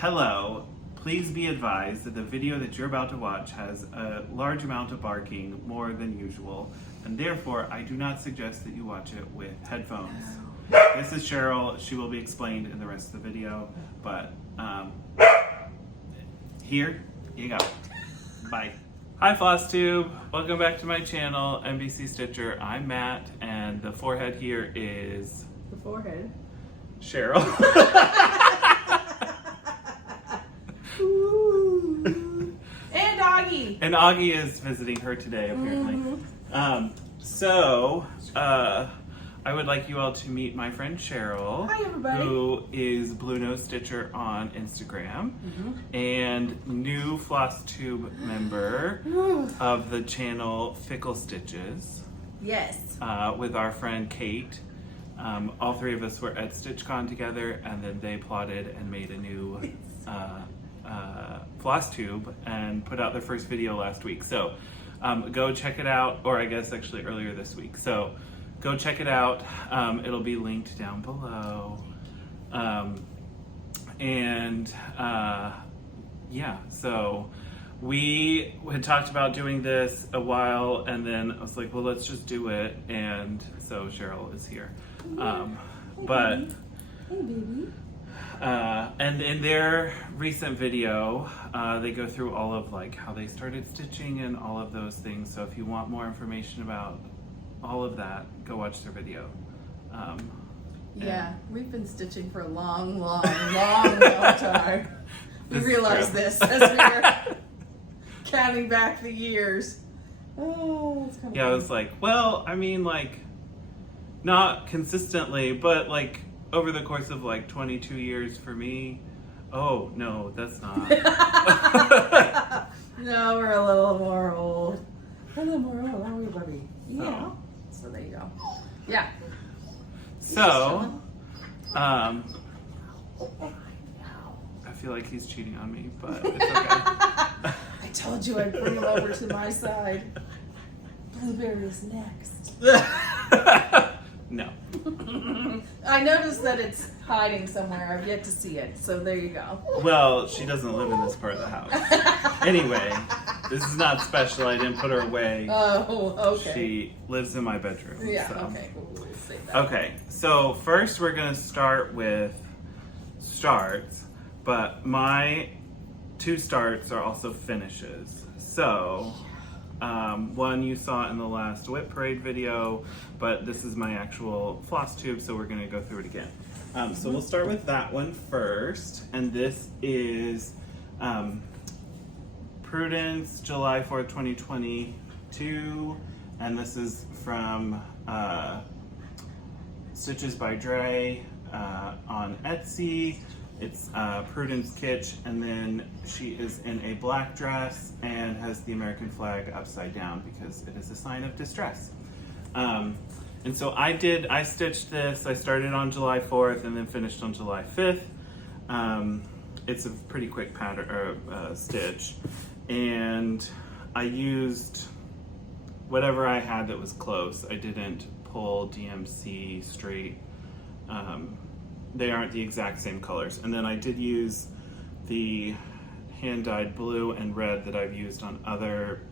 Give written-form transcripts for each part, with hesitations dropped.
Hello, please be advised that the video that you're about to watch has a large amount of barking, more than usual, and therefore I do not suggest that you watch it with headphones. This is Cheryl. She will be explained in the rest of the video, but here you go. Bye. Hi Flosstube, welcome back to my channel, NBC Stitcher. I'm Matt, and the forehead here is... The forehead? Cheryl. And Augie. And Augie is visiting her today, apparently. I would like you all to meet my friend Cheryl. Hi, everybody. Who is Blue Nose Stitcher on Instagram and new Flosstube member of the channel Fickle Stitches. Yes. With our friend Kate. All three of us were at StitchCon together, and then they plotted and made a new Flosstube and put out their first video last week. So go check it out, or I guess actually earlier this week. So go check it out. It'll be linked down below. Yeah, so we had talked about doing this a while, and then I was like, well, let's just do it. And so Cheryl is here. Hey, baby. And in their recent video, they go through all of like how they started stitching and all of those things. So if you want more information about all of that, go watch their video. Yeah, we've been stitching for a long time. We realized this as we were counting back the years. Oh, it's kind of I was like, well, I mean, like, not consistently, but like over the course of like 22 years for me. Oh, no, that's not. No, we're a little more old. A little more old, aren't we, buddy? Yeah. Oh. So there you go. Yeah. So, I feel like he's cheating on me, but it's okay. I told you I'd bring him over to my side. Blueberry is next. No. I noticed that it's hiding somewhere. I've yet to see it, so there you go. Well, she doesn't live in this part of the house. Anyway, this is not special. I didn't put her away. Oh, okay. She lives in my bedroom. Yeah, so. okay. We'll save that. Okay, so first we're going to start with starts, but my two starts are also finishes. So, one you saw in the last Whip Parade video, but this is my actual Flosstube, so we're going to go through it again. So we'll start with that one first, and this is Prudence, July 4th, 2022, and this is from Stitches by Dre on Etsy. It's Prudence Kitsch, and then she is in a black dress and has the American flag upside down because it is a sign of distress. And so I stitched this. I started on July 4th and then finished on July 5th. It's a pretty quick pattern stitch, and I used whatever I had that was close. I didn't pull DMC straight. They aren't the exact same colors. And then I did use the hand-dyed blue and red that I've used on other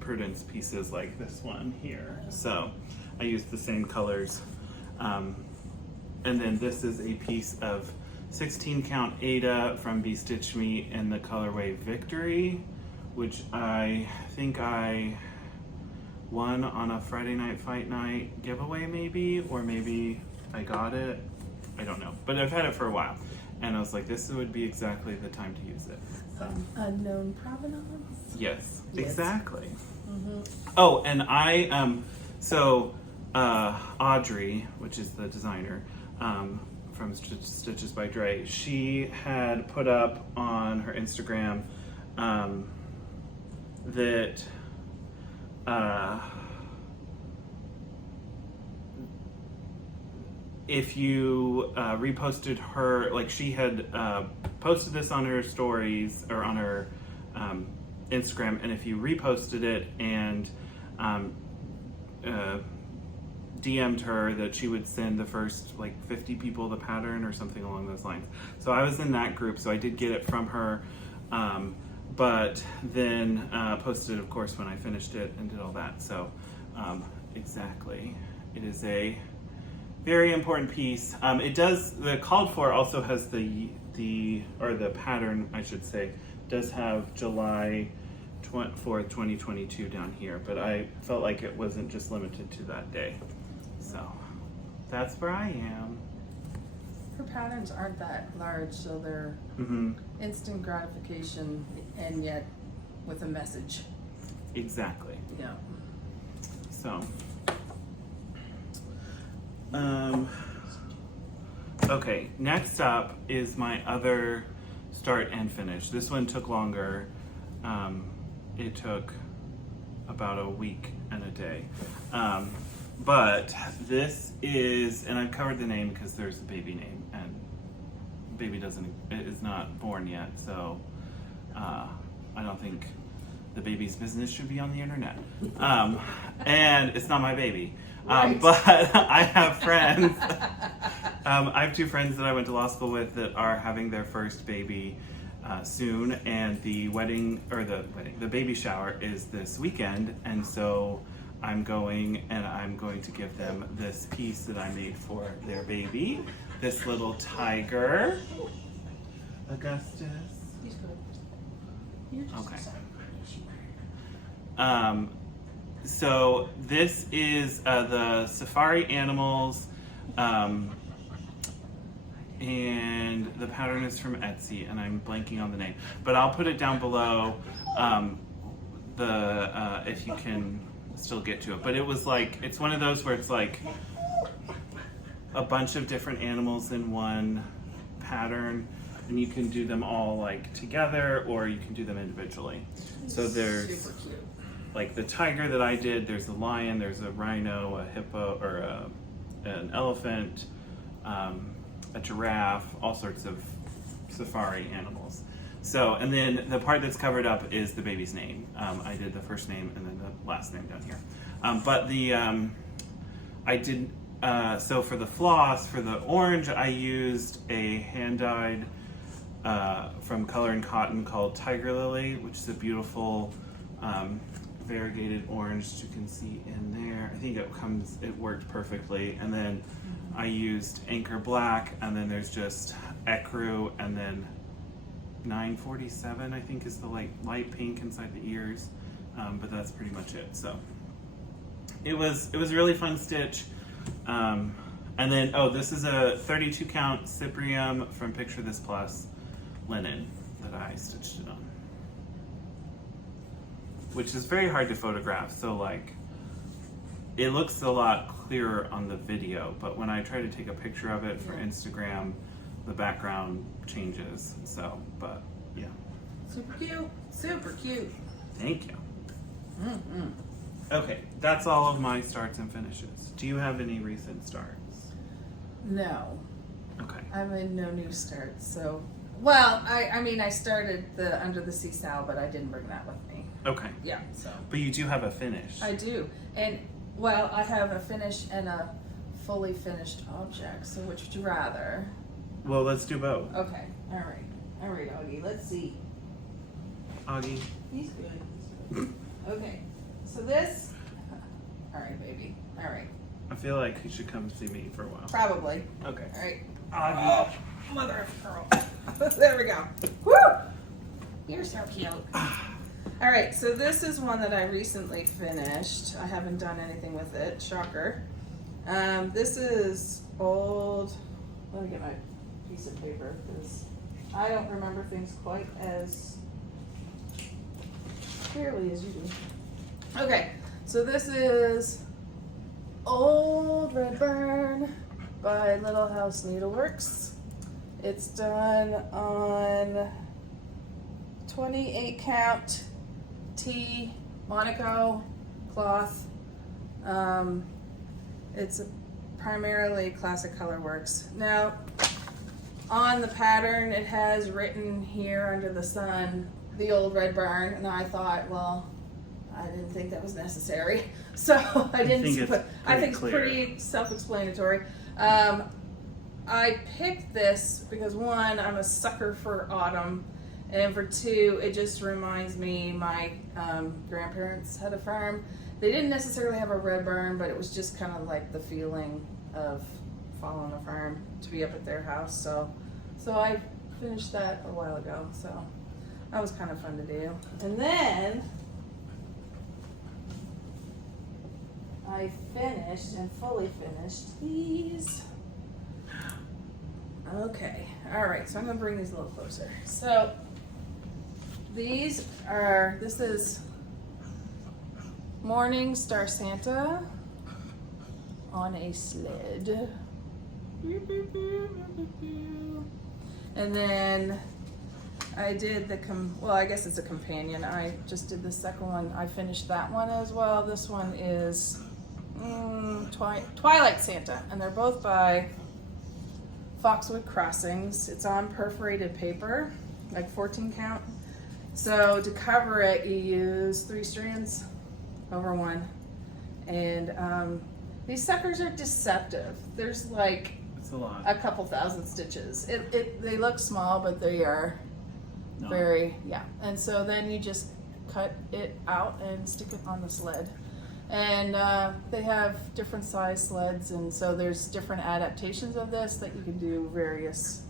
Prudence pieces like this one here. So I used the same colors. And then this is a piece of 16 count Ada from Be Stitch Me in the colorway Victory, which I think I won on a Friday Night Fight Night giveaway maybe, or maybe I got it. I don't know, but I've had it for a while, and I was like, this would be exactly the time to use it. Unknown provenance? Yes, exactly. Oh, and I, Audrey, which is the designer from Stitches by Dre, she had put up on her Instagram that if you reposted her, like she had posted this on her stories or on her Instagram, and if you reposted it and DM'd her that she would send the first like 50 people the pattern or something along those lines. So I was in that group, so I did get it from her, but then posted, of course, when I finished it and did all that. So exactly, it is a very important piece. It does, the called for also has the pattern, I should say, does have July 4th, 2022 down here, but I felt like it wasn't just limited to that day. So that's where I am. Her patterns aren't that large, so they're instant gratification and yet with a message. Exactly. Yeah. So, okay, next up is my other start and finish. This one took longer. It took about a week and a day. But this is, and I've covered the name because there's a baby name, and baby is not born yet, so I don't think the baby's business should be on the internet. And it's not my baby. Right. But I have friends. I have two friends that I went to law school with that are having their first baby soon, and the baby shower is this weekend, and so I'm going to give them this piece that I made for their baby, this little tiger. Augustus. He's good. You're just Okay. sorry. So this is the safari animals, and the pattern is from Etsy, and I'm blanking on the name, but I'll put it down below if you can still get to it. But it was like, it's one of those where it's like a bunch of different animals in one pattern, and you can do them all like together, or you can do them individually. So there's super cute. like the tiger that I did, there's a lion, there's a rhino, a hippo, or an elephant, a giraffe, all sorts of safari animals. So, and then the part that's covered up is the baby's name. I did the first name and then the last name down here. But I did, so for the floss, for the orange, I used a hand-dyed from Color and Cotton called Tiger Lily, which is a beautiful variegated orange that you can see in there. I think it worked perfectly. And then I used Anchor Black, and then there's just ecru, and then 947 I think is the light pink inside the ears, but that's pretty much it. So it was a really fun stitch. And then this is a 32 count Cyprium from Picture This Plus linen that I stitched it on, which is very hard to photograph. So like, it looks a lot clearer on the video, but when I try to take a picture of it for Instagram, the background changes. So, but yeah. Super cute. Super cute. Thank you. Mm-hmm. Okay, that's all of my starts and finishes. Do you have any recent starts? No. Okay. I made no new starts, so. Well, I mean, I started the Under the Sea Sal, but I didn't bring that with me. Okay. Yeah, so. But you do have a finish. I do. And, well, I have a finish and a fully finished object, so which would you rather? Well, let's do both. Okay, all right. All right, Augie, let's see. Augie. He's good. Okay, so this, all right, baby, all right. I feel like you should come see me for a while. Probably. Okay. All right. Augie. Oh, mother of pearl. There we go. Woo! You're so cute. All right, so this is one that I recently finished. I haven't done anything with it, shocker. This is old, let me get my piece of paper, because I don't remember things quite as clearly as you do. Okay, so this is Old Red Burn by Little House Needleworks. It's done on 28 count T Monaco cloth. It's primarily Classic Color Works. Now, on the pattern, it has written here under the sun, the Old Red Barn, and I thought, well, I didn't think that was necessary, so I didn't. I think it's pretty self-explanatory. I picked this because one, I'm a sucker for autumn, and for two, it just reminds me my grandparents had a farm. They didn't necessarily have a red barn, but it was just kind of like the feeling of fall on a farm to be up at their house. So I finished that a while ago. So that was kind of fun to do. And then I finished and fully finished these. Okay, all right, so I'm gonna bring these a little closer. So this is Morning Star Santa on a sled. And then I did well, I guess it's a companion. I just did the second one. I finished that one as well. This one is Twilight Santa, and they're both by Foxwood Crossings. It's on perforated paper, like 14 count. So to cover it, you use 3 strands over 1. And these suckers are deceptive. There's like it's a lot. A couple thousand stitches. They look small, but they are very, yeah. And so then you just cut it out and stick it on the sled. And they have different size sleds, and so there's different adaptations of this that you can do various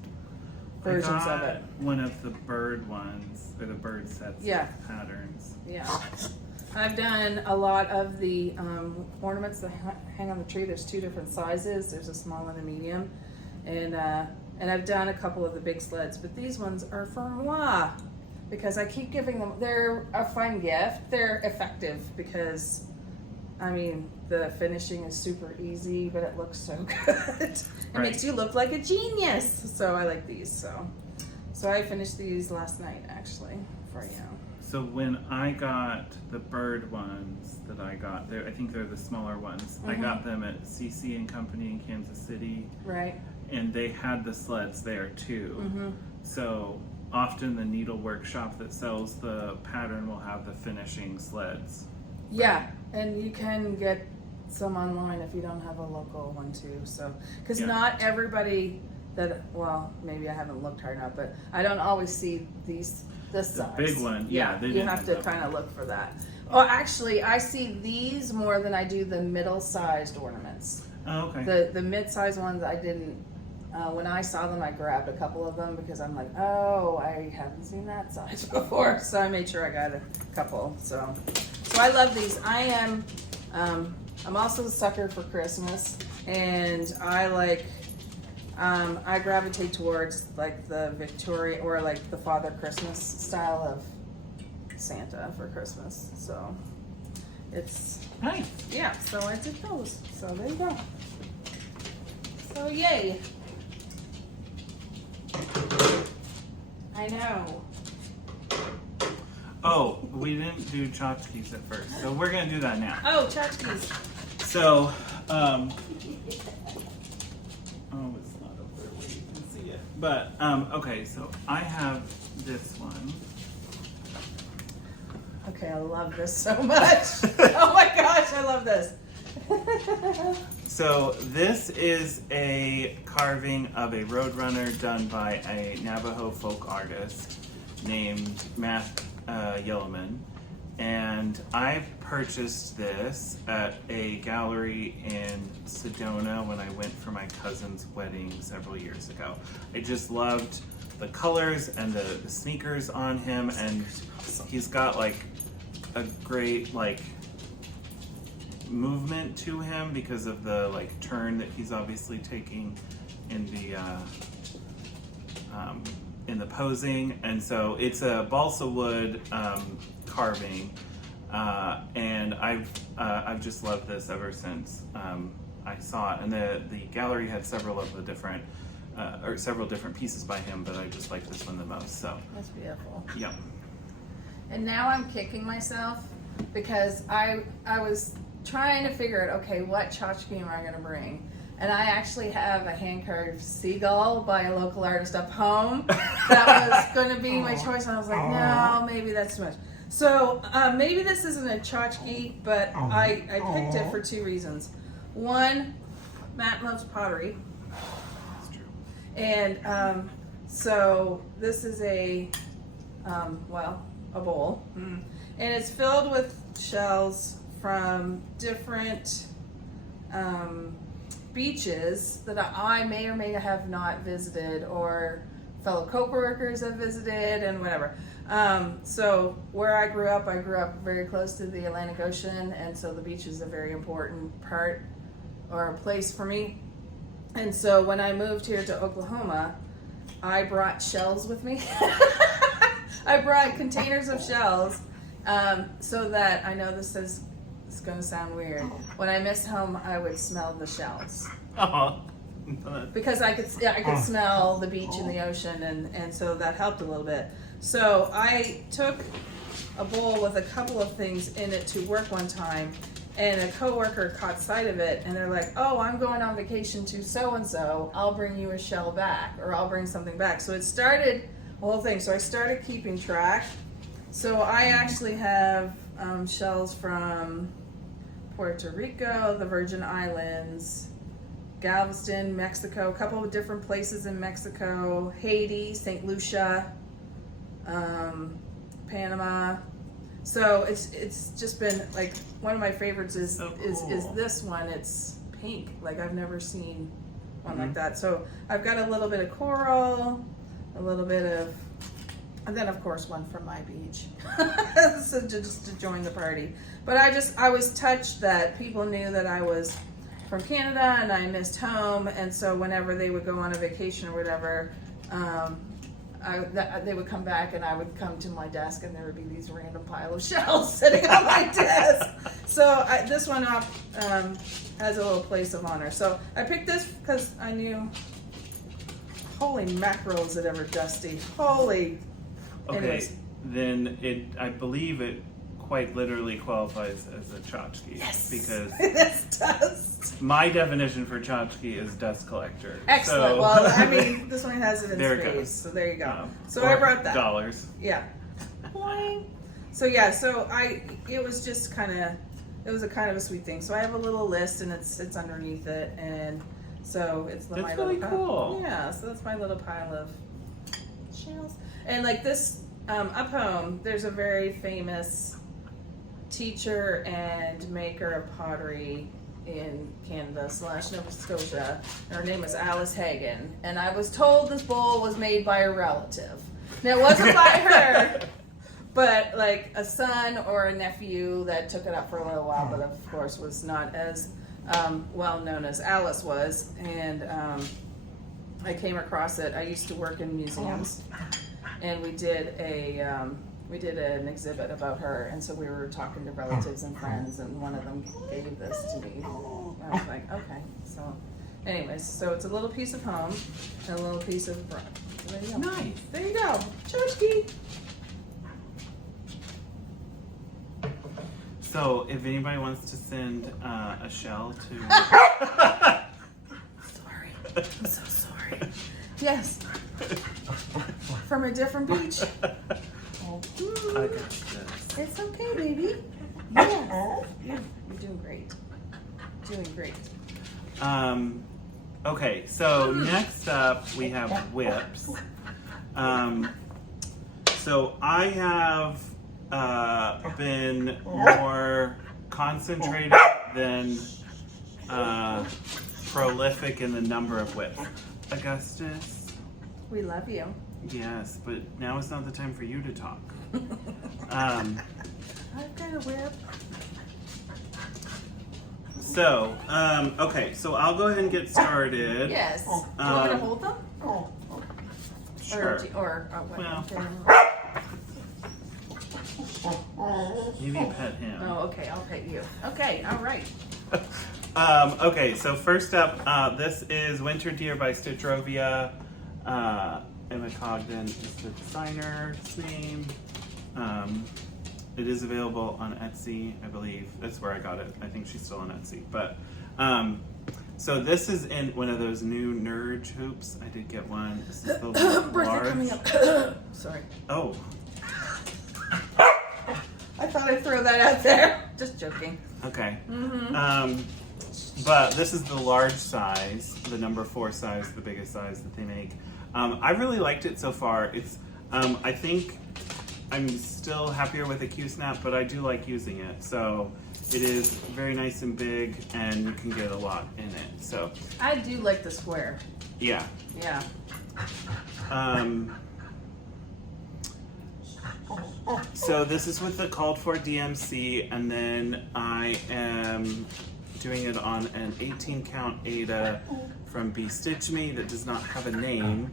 versions of it. One of the bird ones, or the bird sets of patterns. Yeah. I've done a lot of the ornaments that hang on the tree. There's 2 different sizes. There's a small and a medium. And I've done a couple of the big sleds, but these ones are for moi, because I keep giving them, they're a fun gift. They're effective because, I mean, the finishing is super easy, but it looks so good. It makes you look like a genius. So I like these. So I finished these last night, actually, for you. So when I got the bird ones that I got, I think they're the smaller ones. I got them at CC and Company in Kansas City. Right. And they had the sleds there too. So often the needlework shop that sells the pattern will have the finishing sleds. Yeah, and you can get some online if you don't have a local one too. So, because not everybody well, maybe I haven't looked hard enough, but I don't always see this size. The big one, yeah. You have to kind of look for that. Oh, actually, I see these more than I do the middle-sized ornaments. Oh, okay. The mid-sized ones I didn't. When I saw them, I grabbed a couple of them because I'm like, oh, I haven't seen that size before. So I made sure I got a couple. So I love these. I'm also a sucker for Christmas, and I gravitate towards like the Victoria or like the Father Christmas style of Santa for Christmas. So it's nice. Yeah. So I did those. So there you go. So yay. I know. Oh, we didn't do tchotchkes at first, so we're gonna do that now. Oh, tchotchkes. So, oh, it's not up there where you can see it. But, okay, so I have this one. Okay, I love this so much. Oh my gosh, I love this. So this is a carving of a roadrunner done by a Navajo folk artist named Matt Yellowman. And I purchased this at a gallery in Sedona when I went for my cousin's wedding several years ago. I just loved the colors and the sneakers on him, and he's got like a great like movement to him because of the like turn that he's obviously taking in the posing. And so it's a balsa wood carving, and I've just loved this ever since I saw it. And the gallery had several different pieces by him, but I just like this one the most. So that's beautiful. Yep. And now I'm kicking myself because I was trying to figure out, okay, what tchotchke am I going to bring? And I actually have a hand-carved seagull by a local artist up home. That was going to be my choice, and I was like, no, maybe that's too much. So maybe this isn't a tchotchke, but I picked it for 2 reasons. One, Matt loves pottery. That's true. And so this is a bowl. And it's filled with shells from different beaches that I may or may have not visited, or fellow co-workers have visited, and whatever. So where I grew up very close to the Atlantic Ocean, and so the beach is a very important part or a place for me. And so when I moved here to Oklahoma, I brought shells with me. I brought containers of shells, so that, I know this is going to sound weird, when I missed home, I would smell the shells. Oh. Because I could smell the beach and the ocean, and so that helped a little bit. So I took a bowl with a couple of things in it to work one time, and a coworker caught sight of it, and they're like, "Oh, I'm going on vacation to so-and-so. I'll bring you a shell back, or I'll bring something back." So it started the whole thing. So I started keeping track. So I actually have shells from Puerto Rico, the Virgin Islands, Galveston, Mexico, a couple of different places in Mexico, Haiti, St. Lucia, Panama. So it's just been like, one of my favorites is this one. It's pink. Like, I've never seen one like that. So I've got a little bit of coral, a little bit of, and then of course one from my beach. So just to join the party. But I was touched that people knew that I was from Canada and I missed home, and so whenever they would go on a vacation or whatever, they would come back, and I would come to my desk, and there would be these random pile of shells sitting on my desk. So this one has a little place of honor. So I picked this because I knew, holy mackerel, is it ever dusty? Holy. Okay, Anyways. then I believe it quite literally qualifies as a tchotchke. Yes. Because it's dust. my definition for tchotchke is dust collector. Excellent. So, Well, I mean, this one has it in there it space, goes. so there you go. So or I brought that. dollars. Yeah. Boing. So yeah, it was just it was a kind of a sweet thing. So I have a little list, and it's underneath it, and so it's That's my really little cool. Yeah, so that's my little pile of shells. And like this, up home, there's a very famous teacher and maker of pottery in Canada / Nova Scotia. Her name is Alice Hagen, and I was told this bowl was made by a relative. Now, it wasn't by her, but like a son or a nephew that took it up for a little while, but of course was not as well known as Alice was. And I came across it. I used to work in museums, and we did an exhibit about her, and so we were talking to relatives and friends, and one of them gave this to me. And I was like, okay. So anyways, so it's a little piece of home and a little piece of rock. So there you go. Nice. There you go. Tchotchke. So if anybody wants to send a shell to... Sorry. I'm so sorry. Yes. From a different beach. I got this. It's okay, baby. Yes. You're doing great. Doing great. Okay, so next up we have whips. So I have been more concentrated than prolific in the number of whips. Augustus? We love you. Yes, but now is not the time for you to talk. I've got a whip. So, okay, so I'll go ahead and get started. Yes. Do you want me to hold them? Sure. Or what? Well, maybe pet him. Oh, okay. I'll pet you. Okay. All right. Okay, so first up, this is Winter Deer by Stitchrovia. Emma Cogden is the designer's name. It is available on Etsy, I believe. That's where I got it. I think she's still on Etsy. But so this is in one of those new Nurge hoops. I did get one. This is the Birthday large. coming up. Sorry. Oh. thought I'd throw that out there. Just joking. Okay. Mm-hmm. But this is the large size, the number 4 size, the biggest size that they make. I really liked it so far. It's, I think I'm still happier with a Q-snap, but I do like using it. So it is very nice and big, and you can get a lot in it. So I do like the square. yeah. Yeah. So this is with the called for DMC, and then I am doing it on an 18 count Ada from Be Stitch Me that does not have a name,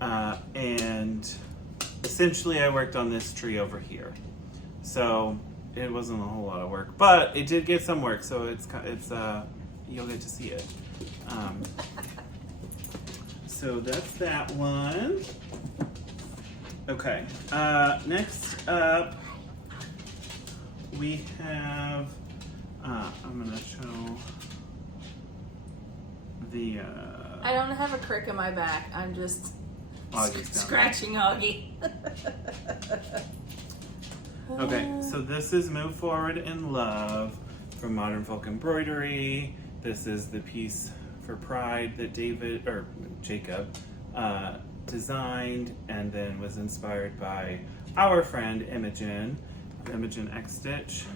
and essentially I worked on this tree over here. So it wasn't a whole lot of work, but it did get some work, so it's you'll get to see it. So that's that one. Okay, next up we have, I'm gonna show the, I don't have a crick in my back. I'm just Augie's down scratching Augie. Okay, so this is Move Forward in Love from Modern Folk Embroidery. This is the piece for Pride that Jacob designed, and then was inspired by our friend Imogen X Stitch.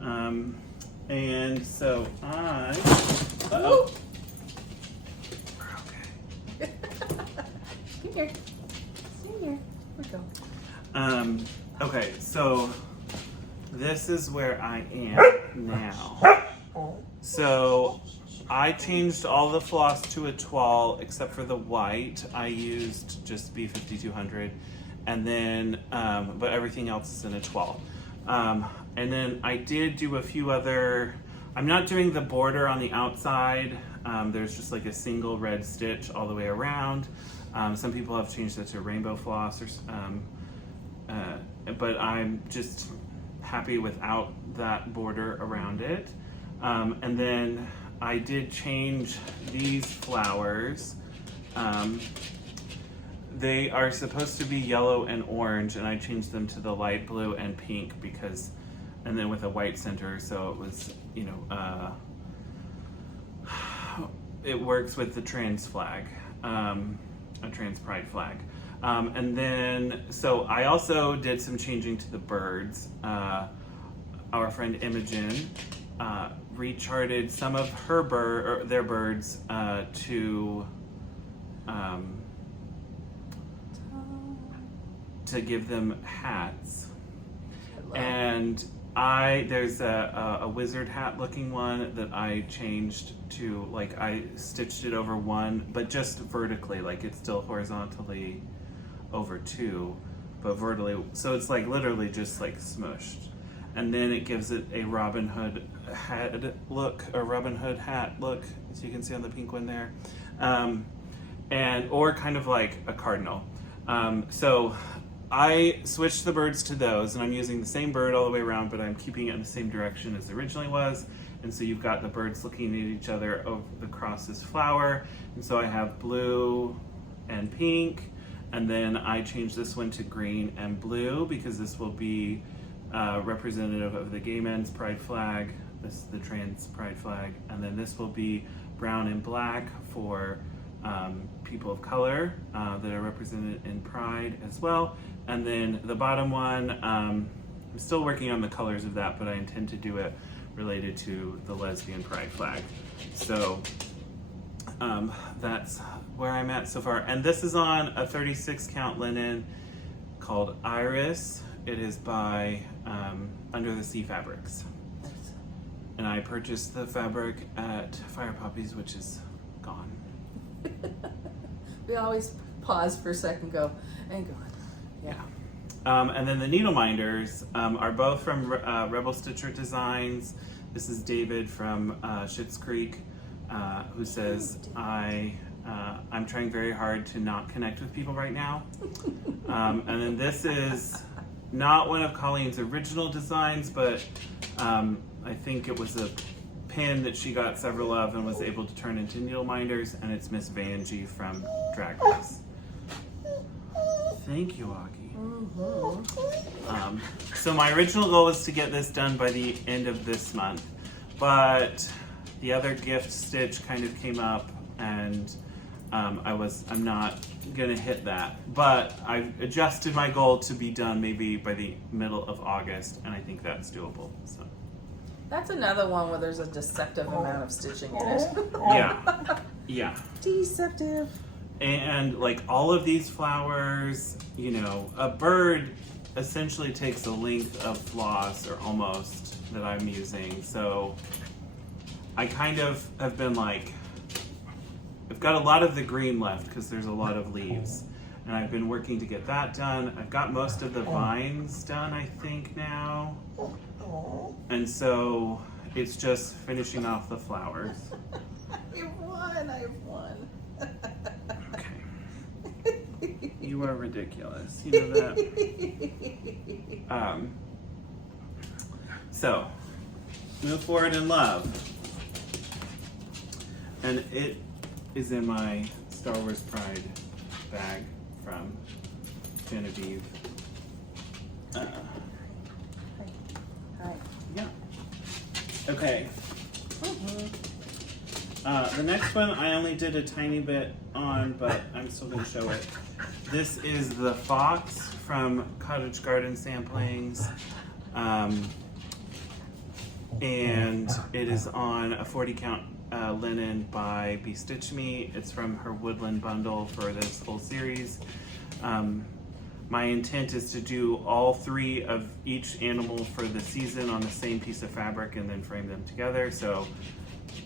Mm-hmm. And so I okay. Come here. Here we go. Okay, so this is where I am now. So I changed all the floss to a toile except for the white. I used just B5200, and then but everything else is in a toile. And then I did do a few other. I'm not doing the border on the outside. There's just like a single red stitch all the way around. Some people have changed it to rainbow floss, or but I'm just happy without that border around it. And then I did change these flowers. They are supposed to be yellow and orange, and I changed them to the light blue and pink because, and then with a white center, so it was, you know, it works with the trans flag, a trans pride flag. And then, so I also did some changing to the birds. Our friend Imogen recharted some of her their birds to give them hats. And there's a wizard hat looking one that I changed to, like, I stitched it over one, but just vertically, like it's still horizontally over two, but vertically, so it's like literally just like smushed. And then it gives it a Robin Hood head look, or Robin Hood hat look, as you can see on the pink one there, or kind of like a cardinal. So I switched the birds to those, and I'm using the same bird all the way around, but I'm keeping it in the same direction as it originally was. And so you've got the birds looking at each other across this flower. And so I have blue and pink, and then I changed this one to green and blue because this will be representative of the gay men's pride flag. This is the trans pride flag. And then this will be brown and black for people of color that are represented in pride as well. And then the bottom one, I'm still working on the colors of that, but I intend to do it related to the lesbian pride flag. So that's where I'm at so far. And this is on a 36 count linen called Iris. It is by Under the Sea Fabrics. And I purchased the fabric at Fire Poppies, which is gone. We always pause for a second, go, and go. Yeah. And then the needle minders are both from Rebel Stitcher Designs. This is David from Schitt's Creek, who says, I'm trying very hard to not connect with people right now. And then this is not one of Colleen's original designs, but I think it was a pin that she got several of and was able to turn into needle minders, and it's Miss Vanjie from Drag Race. I Thank you, Augie. Mm-hmm. So my original goal was to get this done by the end of this month, but the other gift stitch kind of came up, and I'm not gonna hit that. But I've adjusted my goal to be done maybe by the middle of August, and I think that's doable. So That's another one where there's a deceptive amount of stitching in it. yeah, yeah. Deceptive. And like all of these flowers, you know, a bird essentially takes a length of floss, or almost, that I'm using. So I kind of have been like, I've got a lot of the green left because there's a lot of leaves, and I've been working to get that done. I've got most of the vines done, I think, now, and so it's just finishing off the flowers. I've won. Okay. You are ridiculous. You know that. So move forward in love, and it is in my Star Wars Pride bag from Genevieve. Hi. Yeah. Okay. Mm-hmm. The next one I only did a tiny bit on, but I'm still going to show it. This is the fox from Cottage Garden Samplings, and it is on a 40 count linen by Stitch Me. It's from her woodland bundle for this whole series. My intent is to do all three of each animal for the season on the same piece of fabric and then frame them together. So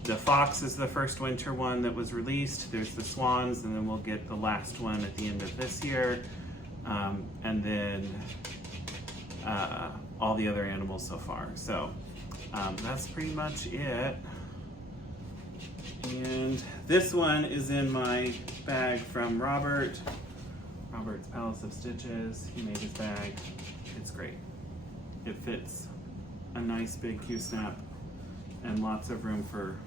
the fox is the first winter one that was released. There's the swans, and then we'll get the last one at the end of this year. And then all the other animals so far. So that's pretty much it. And this one is in my bag from Robert's Palace of Stitches. He made his bag. It's great. It fits a nice big Q-snap and lots of room for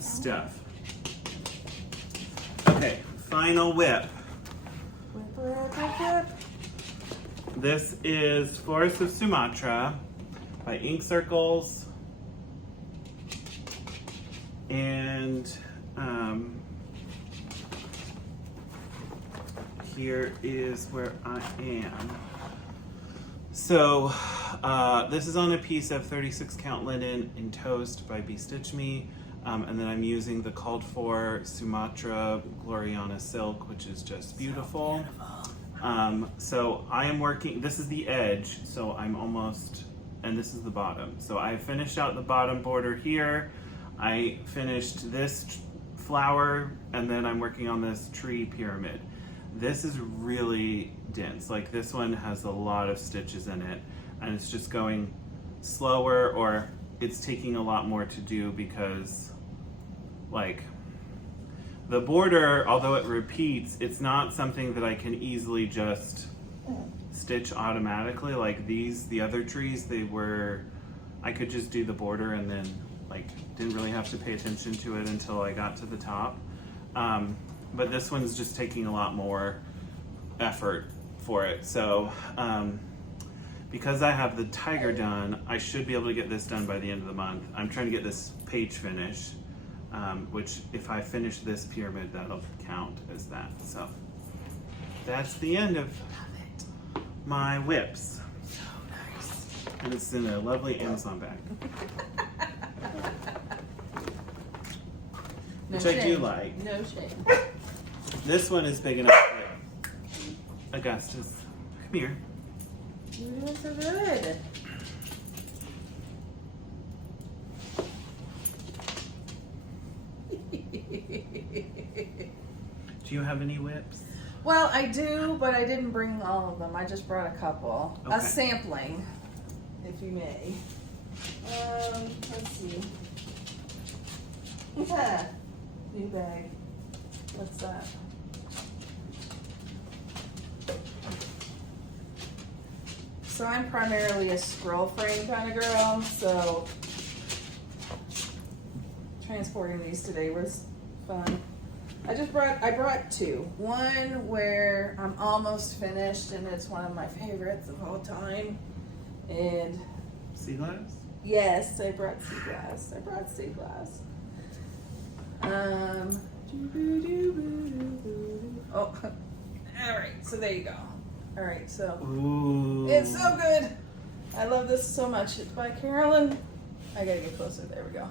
stuff. Okay, final whip. Whip. This is Forests of Sumatra by Ink Circles. And here is where I am. So this is on a piece of 36 count linen in toast by Stitch Me. And then I'm using the called for Sumatra Gloriana silk, which is just beautiful. So I am working, this is the edge, so I'm almost, and this is the bottom. So I finished out the bottom border here. I finished this flower, and then I'm working on this tree pyramid. This is really dense. Like, this one has a lot of stitches in it, and it's just going slower, or it's taking a lot more to do because, like, the border, although it repeats, it's not something that I can easily just stitch automatically. Like these, the other trees, I could just do the border and then like didn't really have to pay attention to it until I got to the top. But this one's just taking a lot more effort for it. So because I have the tiger done, I should be able to get this done by the end of the month. I'm trying to get this page finished, which if I finish this pyramid, that'll count as that. So that's the end of my whips. So nice. And it's in a lovely Amazon bag. No Which shame. I do like. No shame. This one is big enough that Augustus, come here. You're doing so good. Do you have any whips? Well, I do, but I didn't bring all of them. I just brought a couple. Okay. A sampling, if you may. Let's see. New bag. What's that? So I'm primarily a scroll frame kind of girl, so transporting these today was fun. I brought two. One where I'm almost finished and it's one of my favorites of all time. And Sea glass? yes, I brought sea glass. Oh, all right. So there you go. All right. So Ooh. it's so good. I love this so much. It's by Carolyn. I gotta get closer. There we go.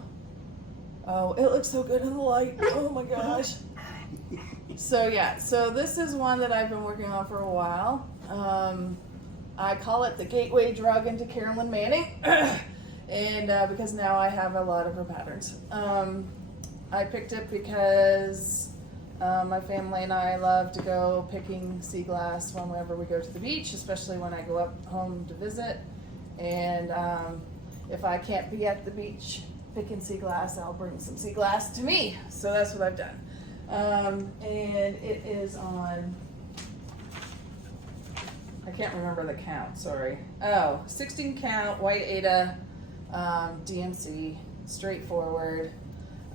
Oh, it looks so good in the light. Oh my gosh. So yeah, so this is one that I've been working on for a while. I call it the gateway drug into Carolyn Manning, and because now I have a lot of her patterns. I picked it because my family and I love to go picking sea glass whenever we go to the beach, especially when I go up home to visit. And if I can't be at the beach picking sea glass, I'll bring some sea glass to me. So that's what I've done. And it is on, I can't remember the count, sorry. Oh, 16 count, white Ada, DMC, straightforward.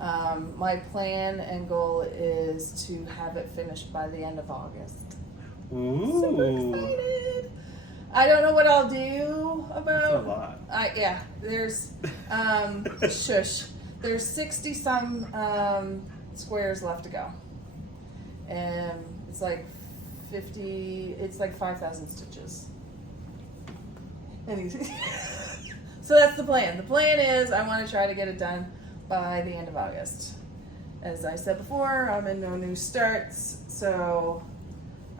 My plan and goal is to have it finished by the end of August. Ooh. Super excited. I don't know what I'll do about. That's a lot. Yeah, there's shush. There's 60 some squares left to go, and it's like 50. It's like 5,000 stitches. So that's the plan. The plan is I want to try to get it done by the end of August. As I said before, I'm in no new starts, so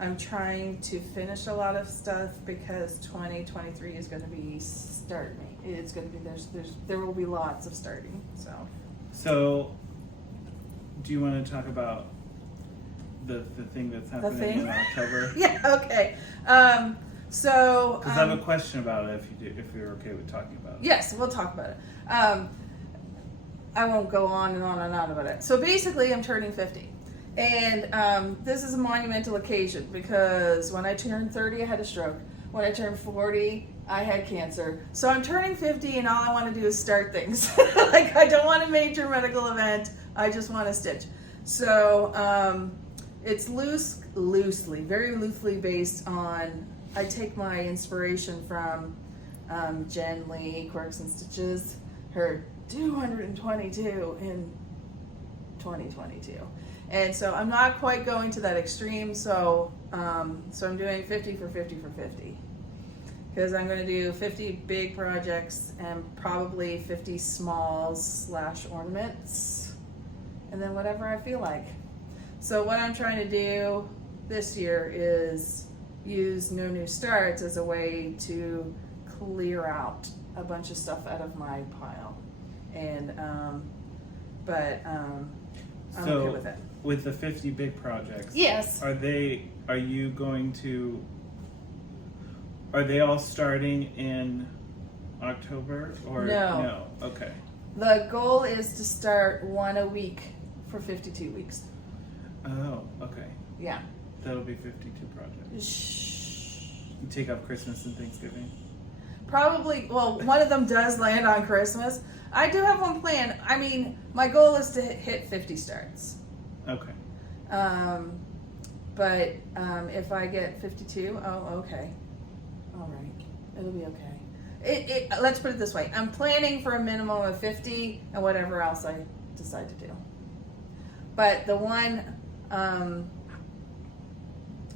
I'm trying to finish a lot of stuff because 2023 is going to be starting. It's going to be there will be lots of starting. So, do you want to talk about the thing that's happening in October? Yeah. Okay. So. Because I have a question about it. If you're okay with talking about it. Yes, we'll talk about it. I won't go on and on and on about it. So basically, I'm turning 50. And this is a monumental occasion because when I turned 30, I had a stroke. When I turned 40, I had cancer. So I'm turning 50 and all I want to do is start things. Like, I don't want a major medical event. I just want to stitch. So it's very loosely based on, I take my inspiration from Jen Lee, Quirks and Stitches, her 222 in 2022. And so I'm not quite going to that extreme, so I'm doing 50 for 50 for 50. Because I'm going to do 50 big projects and probably 50 smalls / ornaments, and then whatever I feel like. So what I'm trying to do this year is use no new starts as a way to clear out a bunch of stuff out of my pile. And I'm okay with it. With the 50 big projects, yes. Are they all starting in October or No. Okay. The goal is to start one a week for 52 weeks. Oh, okay. Yeah. That'll be 52 projects. Shh. You take off Christmas and Thanksgiving? Probably, well, one of them does land on Christmas. I do have one planned. I mean, my goal is to hit 50 starts. Okay. But if I get 52, okay. All right. It'll be okay. Let's put it this way. I'm planning for a minimum of 50 and whatever else I decide to do. But the one, I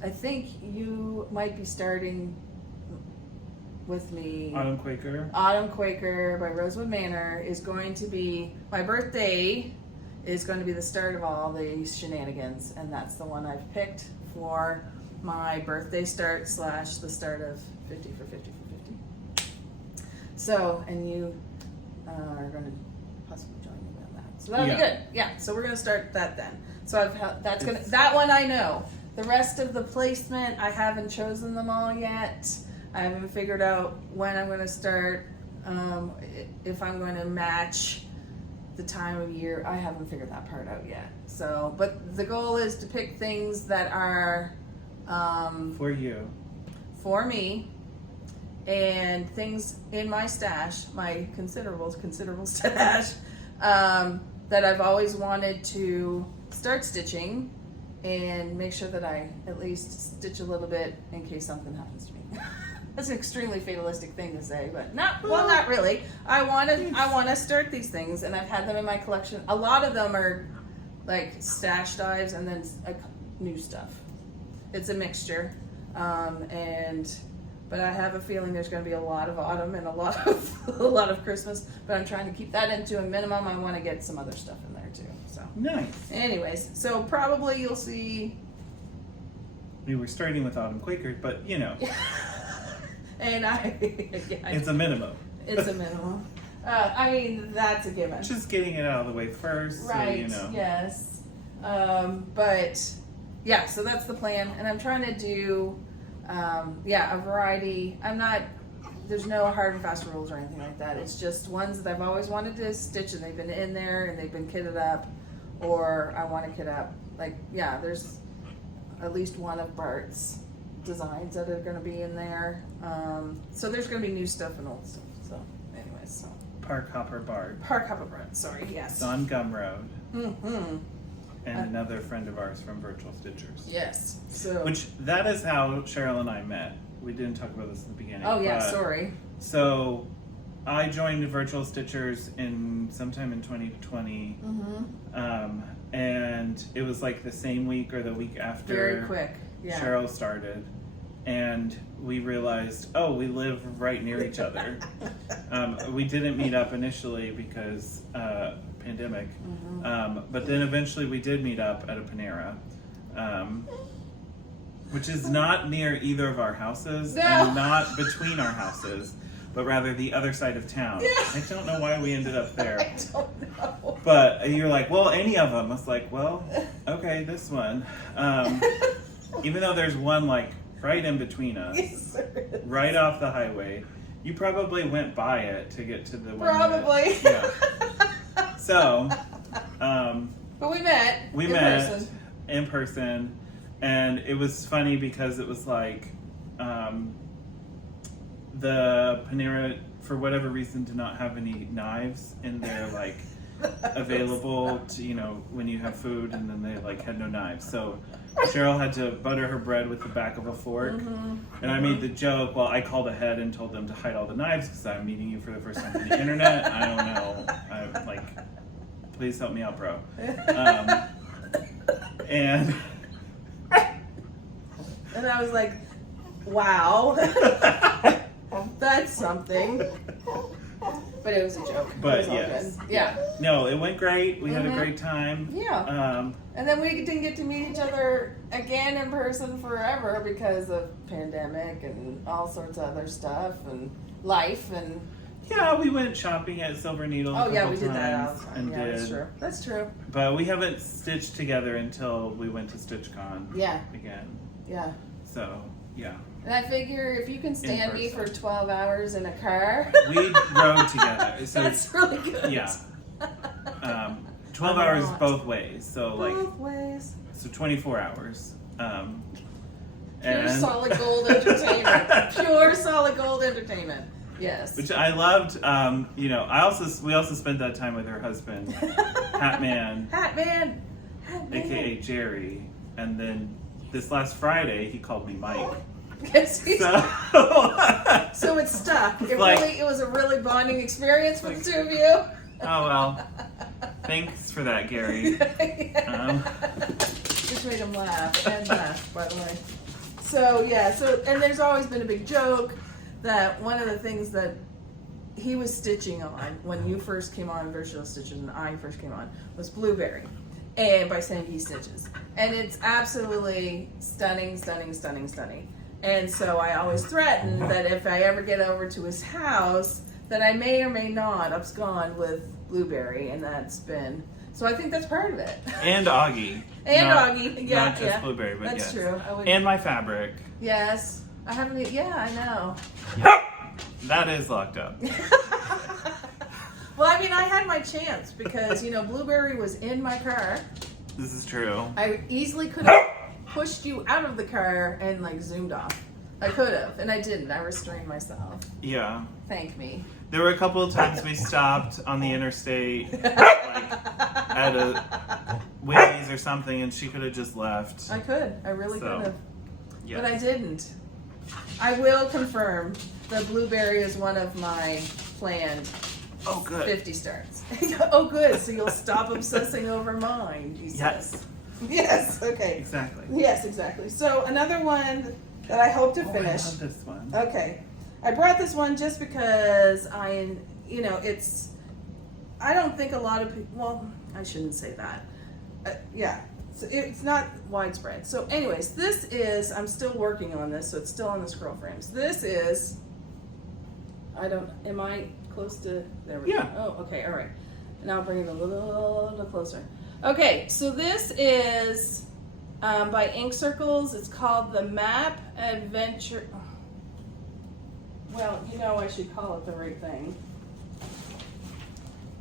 think you might be starting with me. Autumn Quaker. Autumn Quaker by Rosewood Manor is going to be, my birthday is going to be the start of all these shenanigans, and that's the one I've picked for my birthday start / the start of 50 for 50 for 50. So, and you are going to possibly join me on that. So that'll be good. Yeah, so we're going to start that then. So that one I know. The rest of the placement, I haven't chosen them all yet. I haven't figured out when I'm going to start, if I'm going to match the time of year. I haven't figured that part out yet. So, but the goal is to pick things that are for you, for me, and things in my stash, my considerable stash, that I've always wanted to start stitching and make sure that I at least stitch a little bit in case something happens to me. That's an extremely fatalistic thing to say, but not really. I want to start these things, and I've had them in my collection. A lot of them are like stash dives and then new stuff. It's a mixture, but I have a feeling there's going to be a lot of autumn and a lot of Christmas. But I'm trying to keep that into a minimum. I want to get some other stuff in there too. So nice. Anyways, so probably you'll see. We were starting with autumn Quakers, but you know. And it's a minimum. It's a minimum. I mean, that's a given. Just getting it out of the way first, right? So, you know. Yes. But yeah, so that's the plan, and I'm trying to do, a variety. There's no hard and fast rules or anything like that. It's just ones that I've always wanted to stitch, and they've been in there, and they've been kitted up, or I want to kit up. Like, yeah, there's at least one of Bart's designs that are going to be in there. So there's going to be new stuff and old stuff. So, anyways, so. Park Hopper Bard. Park Hopper Bard, sorry, yes. It's on Gum Road. Mm-hmm. And another friend of ours from Virtual Stitchers. Yes. So. Which, that is how Cheryl and I met. We didn't talk about this at the beginning. Oh, yeah, sorry. So, I joined Virtual Stitchers sometime in 2020. Mm-hmm. And it was like the same week or the week after. Very quick. Yeah. Cheryl started, and we realized, we live right near each other. We didn't meet up initially because pandemic, but then eventually we did meet up at a Panera, which is not near either of our houses and not between our houses, but rather the other side of town. Yeah. I don't know why we ended up there. I don't know. But you're like, well, any of them. I was like, well, okay, this one. Even though there's one like right in between us, Yes, right off the highway, you probably went by it to get to the one. Probably. Yeah. So, but we met. In person, and it was funny because it was like, the Panera, for whatever reason, did not have any knives in their like available to, when you have food, and then they like had no knives. So Cheryl had to butter her bread with the back of a fork. And I made the joke, well, I called ahead and told them to hide all the knives because I'm meeting you for the first time on the internet. I don't know. I'm like, please help me out, bro. And I was like, wow. That's something. But it was a joke. But it was yes. all good. Yeah. No, it went great. We had a great time. Yeah. And then we didn't get to meet each other again in person forever because of pandemic and all sorts of other stuff and life and. Yeah, we went shopping at Silver Needle. Oh yeah, we did that all the time. Yeah, that's true. That's true. But we haven't stitched together until we went to StitchCon. Yeah. Again. Yeah. So yeah. And I figure if you can stand me for 12 hours in a car. We rode together. So that's really good. Yeah. 12 hours both ways. So both ways. So 24 hours. Pure solid gold entertainment. Pure solid gold entertainment. Yes. Which I loved. We also spent that time with her husband, Hatman, aka Jerry, and then this last Friday he called me Mike. Yes, so it stuck. It was a really bonding experience for the two of you. Oh well. Thanks for that, Gary. Just made him laugh and laugh, by the way. So yeah, and there's always been a big joke that one of the things that he was stitching on when you first came on Virtual Stitchers and I first came on was Blueberry, and by Sandy Stitches, and it's absolutely stunning, stunning, stunning, stunning. And so I always threaten that if I ever get over to his house, that I may or may not abscond with Blueberry, and that's been. So I think that's part of it. And Augie. Augie, yeah, not just Blueberry, but that's true. And my fabric. Yes, I haven't. Yeah, I know. That is locked up. Well, I mean, I had my chance because Blueberry was in my car. This is true. I easily could have pushed you out of the car and zoomed off. I could have, and I didn't. I restrained myself. Yeah. Thank me. There were a couple of times we stopped on the interstate, at a Willie's or something, and she could have just left. I could. I really So, could have. Yes. But I didn't. I will confirm the blueberry is one of my planned Oh, good. 50 starts. Oh, good. So you'll stop obsessing over mine, he Yes. says. Yes, okay. Exactly. Yes, exactly. So another one that I hope to Oh, I finish. love this one. Okay. I brought this one just because I don't think a lot of people, well, I shouldn't say that. Yeah, so it's not widespread. So anyways, this is, I'm still working on this, so it's still on the scroll frames. This is, am I close to, there we Yeah. go. Oh, okay, all right. And I'll bring it a little closer. Okay, so this is by Ink Circles. It's called the Map Adventure. Well, I should call it the right thing.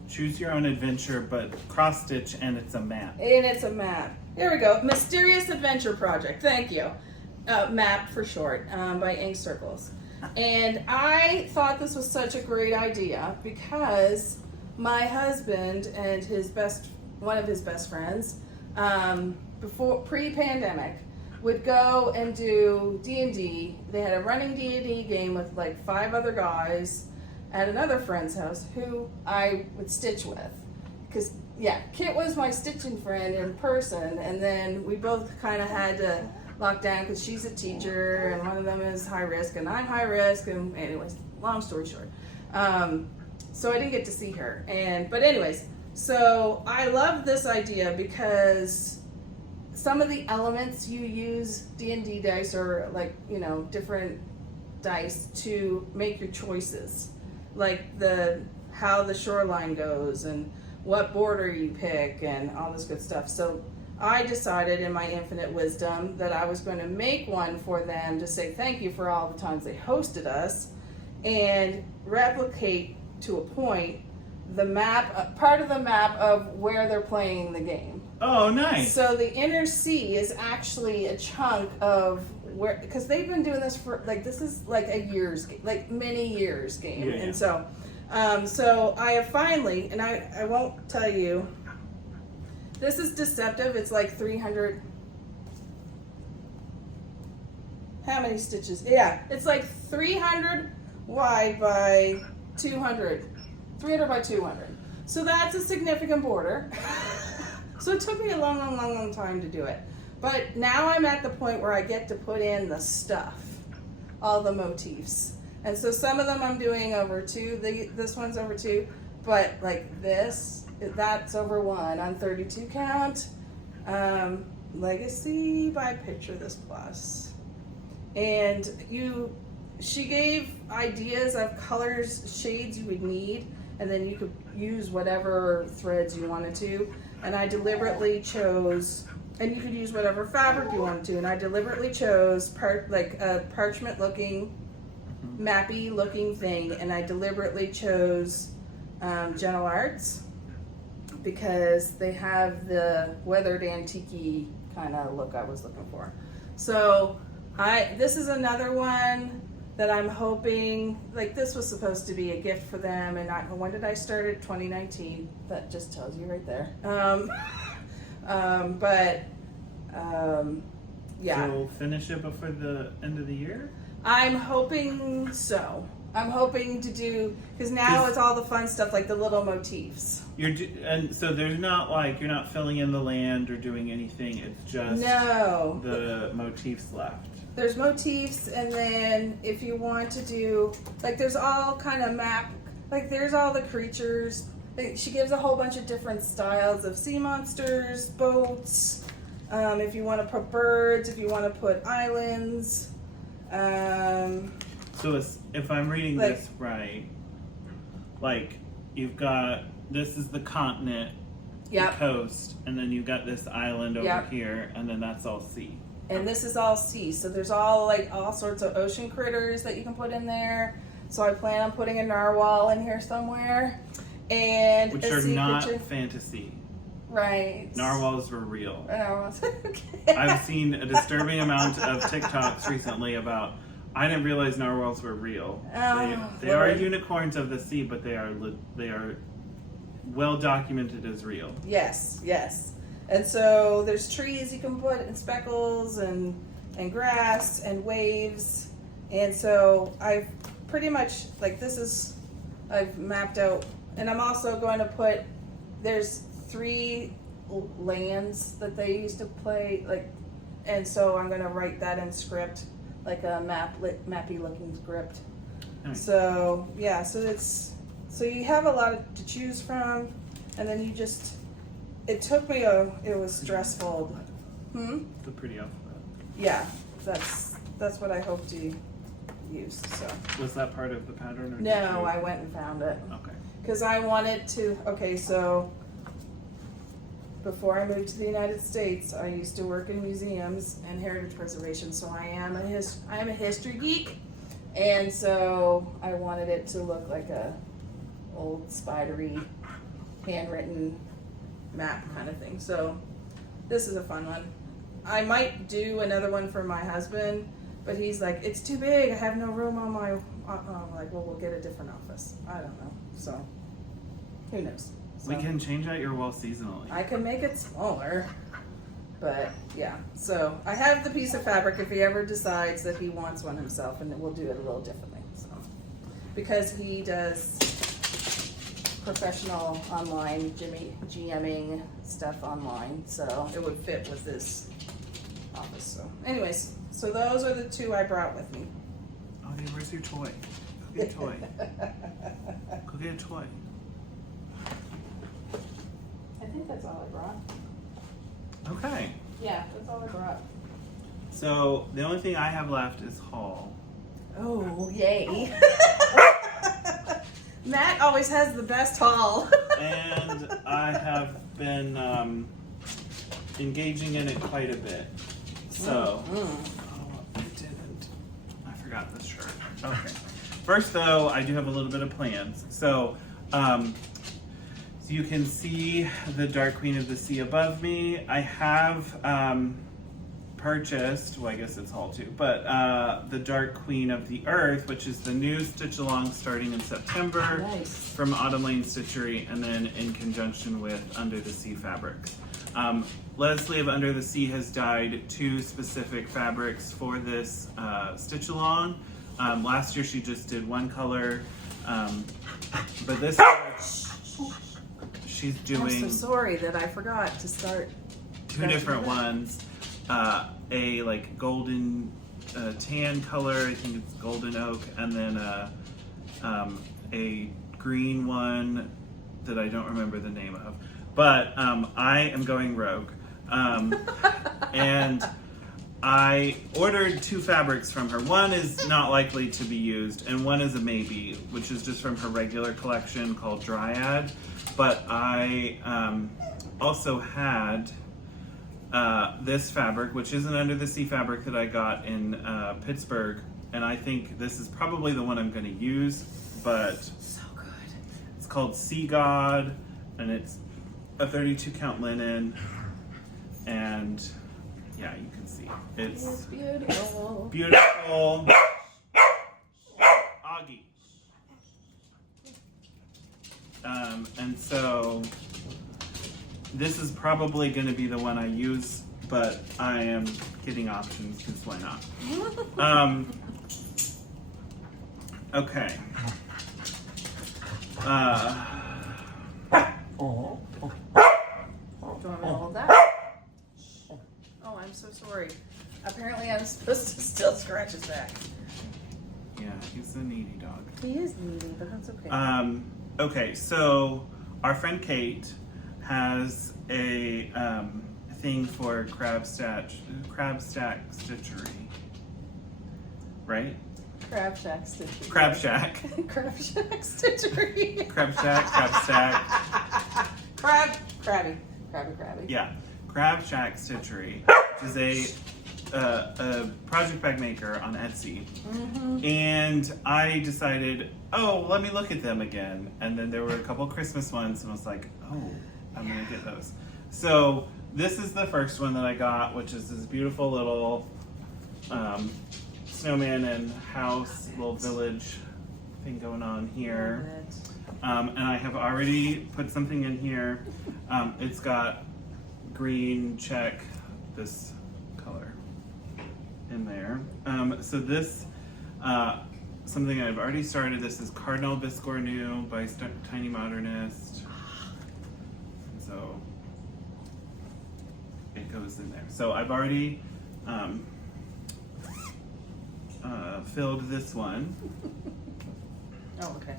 Choose your own adventure, but cross stitch, and it's a map. And it's a map. Here we go. Mysterious Adventure Project. Thank you. MAP for short, by Ink Circles. And I thought this was such a great idea because my husband and one of his best friends, pre-pandemic, would go and do D&D. They had a running D&D game with like 5 other guys at another friend's house who I would stitch with. Because, Kit was my stitching friend in person, and then we both kind of had to lock down because she's a teacher, and one of them is high risk, and I'm high risk, and anyways, long story short. So I didn't get to see her. But anyways, so I love this idea because some of the elements you use D&D dice or different dice to make your choices, like how the shoreline goes and what border you pick and all this good stuff. So I decided in my infinite wisdom that I was going to make one for them to say thank you for all the times they hosted us and replicate to a point the map, part of the map of where they're playing the game. Oh, nice. So the inner sea is actually a chunk of where, because they've been doing this for this is like many years game. Yeah. And so I have finally, and I won't tell you, this is deceptive. It's like 300. How many stitches? Yeah, it's like 300 wide by 200. 300 by 200. So that's a significant border. So it took me a long time to do it. But now I'm at the point where I get to put in the stuff, all the motifs. And so some of them I'm doing over 2. This one's over 2. But like this, that's over 1 on 32 count. Legacy by Picture This Plus. And she gave ideas of colors, shades you would need, and then you could use whatever threads you wanted to. And I deliberately chose, and you could use whatever fabric you wanted to, and I deliberately chose a parchment looking, mappy looking thing, and I deliberately chose Gentle Arts because they have the weathered antique kind of look I was looking for. So this is another one that I'm hoping, this was supposed to be a gift for them, and when did I start it? 2019. That just tells you right there. Yeah. So we'll finish it before the end of the year? I'm hoping so. I'm hoping to do, because now it's all the fun stuff, like the little motifs. And so there's not you're not filling in the land or doing anything. It's just the motifs left. There's motifs, and then if you want to do, there's all kind of there's all the creatures. She gives a whole bunch of different styles of sea monsters, boats, if you want to put birds, if you want to put islands. So if I'm reading this right, you've got, this is the continent, the coast, and then you've got this island over here, and then that's all sea. And this is all sea, so there's all sorts of ocean critters that you can put in there. So I plan on putting a narwhal in here somewhere, and which are not fantasy. Right. Narwhals were real. Okay. I've seen a disturbing amount of TikToks recently about. I didn't realize narwhals were real. They are unicorns of the sea, but they are well documented as real. Yes. And so there's trees you can put and speckles and grass and waves. And so I've pretty much, like I've mapped out, and I'm also going to put, there's 3 lands that they used to play, like, and so I'm going to write that in script, like a mappy looking script. Nice. So yeah, so you have a lot to choose from, and then you just, it took me it was stressful. The pretty alphabet. Yeah, that's what I hope to use. So Was that part of the pattern? Or did no, you... I went and found it Okay. because I wanted to. Okay, so before I moved to the United States, I used to work in museums and heritage preservation. So I am a history geek, and so I wanted it to look like a old spidery, handwritten map kind of thing. So this is a fun one. I might do another one for my husband, but he's like, it's too big. I have no room on my. I'm like, well, we'll get a different office. I don't know. So who knows? So, We can change out your wall seasonally. I can make it smaller, but yeah. So I have the piece of fabric if he ever decides that he wants one himself, and then we'll do it a little differently. So because he does professional online GMing stuff online, so it would fit with this office. So anyways, so those are the 2 I brought with me. Okay, where's your toy? Go get a toy. Go get a toy. I think that's all I brought. Okay. Yeah, that's all I brought. So the only thing I have left is haul. Oh, yay. Matt always has the best haul. And I have been engaging in it quite a bit. So, oh, I didn't. I forgot this shirt. Okay. First, though, I do have a little bit of plans. So you can see the Dark Queen of the Sea above me. I have purchased, well, I guess it's haul too, but the Dark Queen of the Earth, which is the new stitch along starting in September. Nice. From Autumn Lane Stitchery, and then in conjunction with Under the Sea Fabrics. Leslie of Under the Sea has dyed 2 specific fabrics for this stitch along. Last year she just did 1 color, but this year she's doing I'm so sorry that I forgot to start 2 different ones. A like golden tan color, I think it's golden oak, and then a green one that I don't remember the name of. But I am going rogue. And I ordered 2 fabrics from her. One is not likely to be used, and one is a maybe, which is just from her regular collection called Dryad. But I also had this fabric, which is an Under the Sea fabric that I got in Pittsburgh, and I think this is probably the one I'm going to use, but So good. it's called Sea God, and it's a 32 count linen, and yeah, you can see it's beautiful. beautiful. Augie. And so this is probably going to be the one I use, but I am getting options because why not? Okay. Do you want me to hold that? Oh, I'm so sorry. Apparently I'm supposed to still scratch his back. Yeah, he's a needy dog. He is needy, but that's okay. Okay, so our friend Kate has a thing for crab stack stitchery, right? Crab Shack Stitchery. Crab Shack. Crab Shack Stitchery. Crab Shack, Crab Stack. Crabby. Yeah, Crab Shack Stitchery, which is a project bag maker on Etsy. Mm-hmm. And I decided, oh, let me look at them again. And then there were a couple Christmas ones, and I was like, oh, I'm gonna get those. So this is the first one that I got, which is this beautiful little snowman and house, little village thing going on here. And I have already put something in here. It's got green check, this color in there. So this, something I've already started. This is Cardinal Biscore No by Tiny Modernist. So it goes in there. So I've already filled this one. Oh, okay.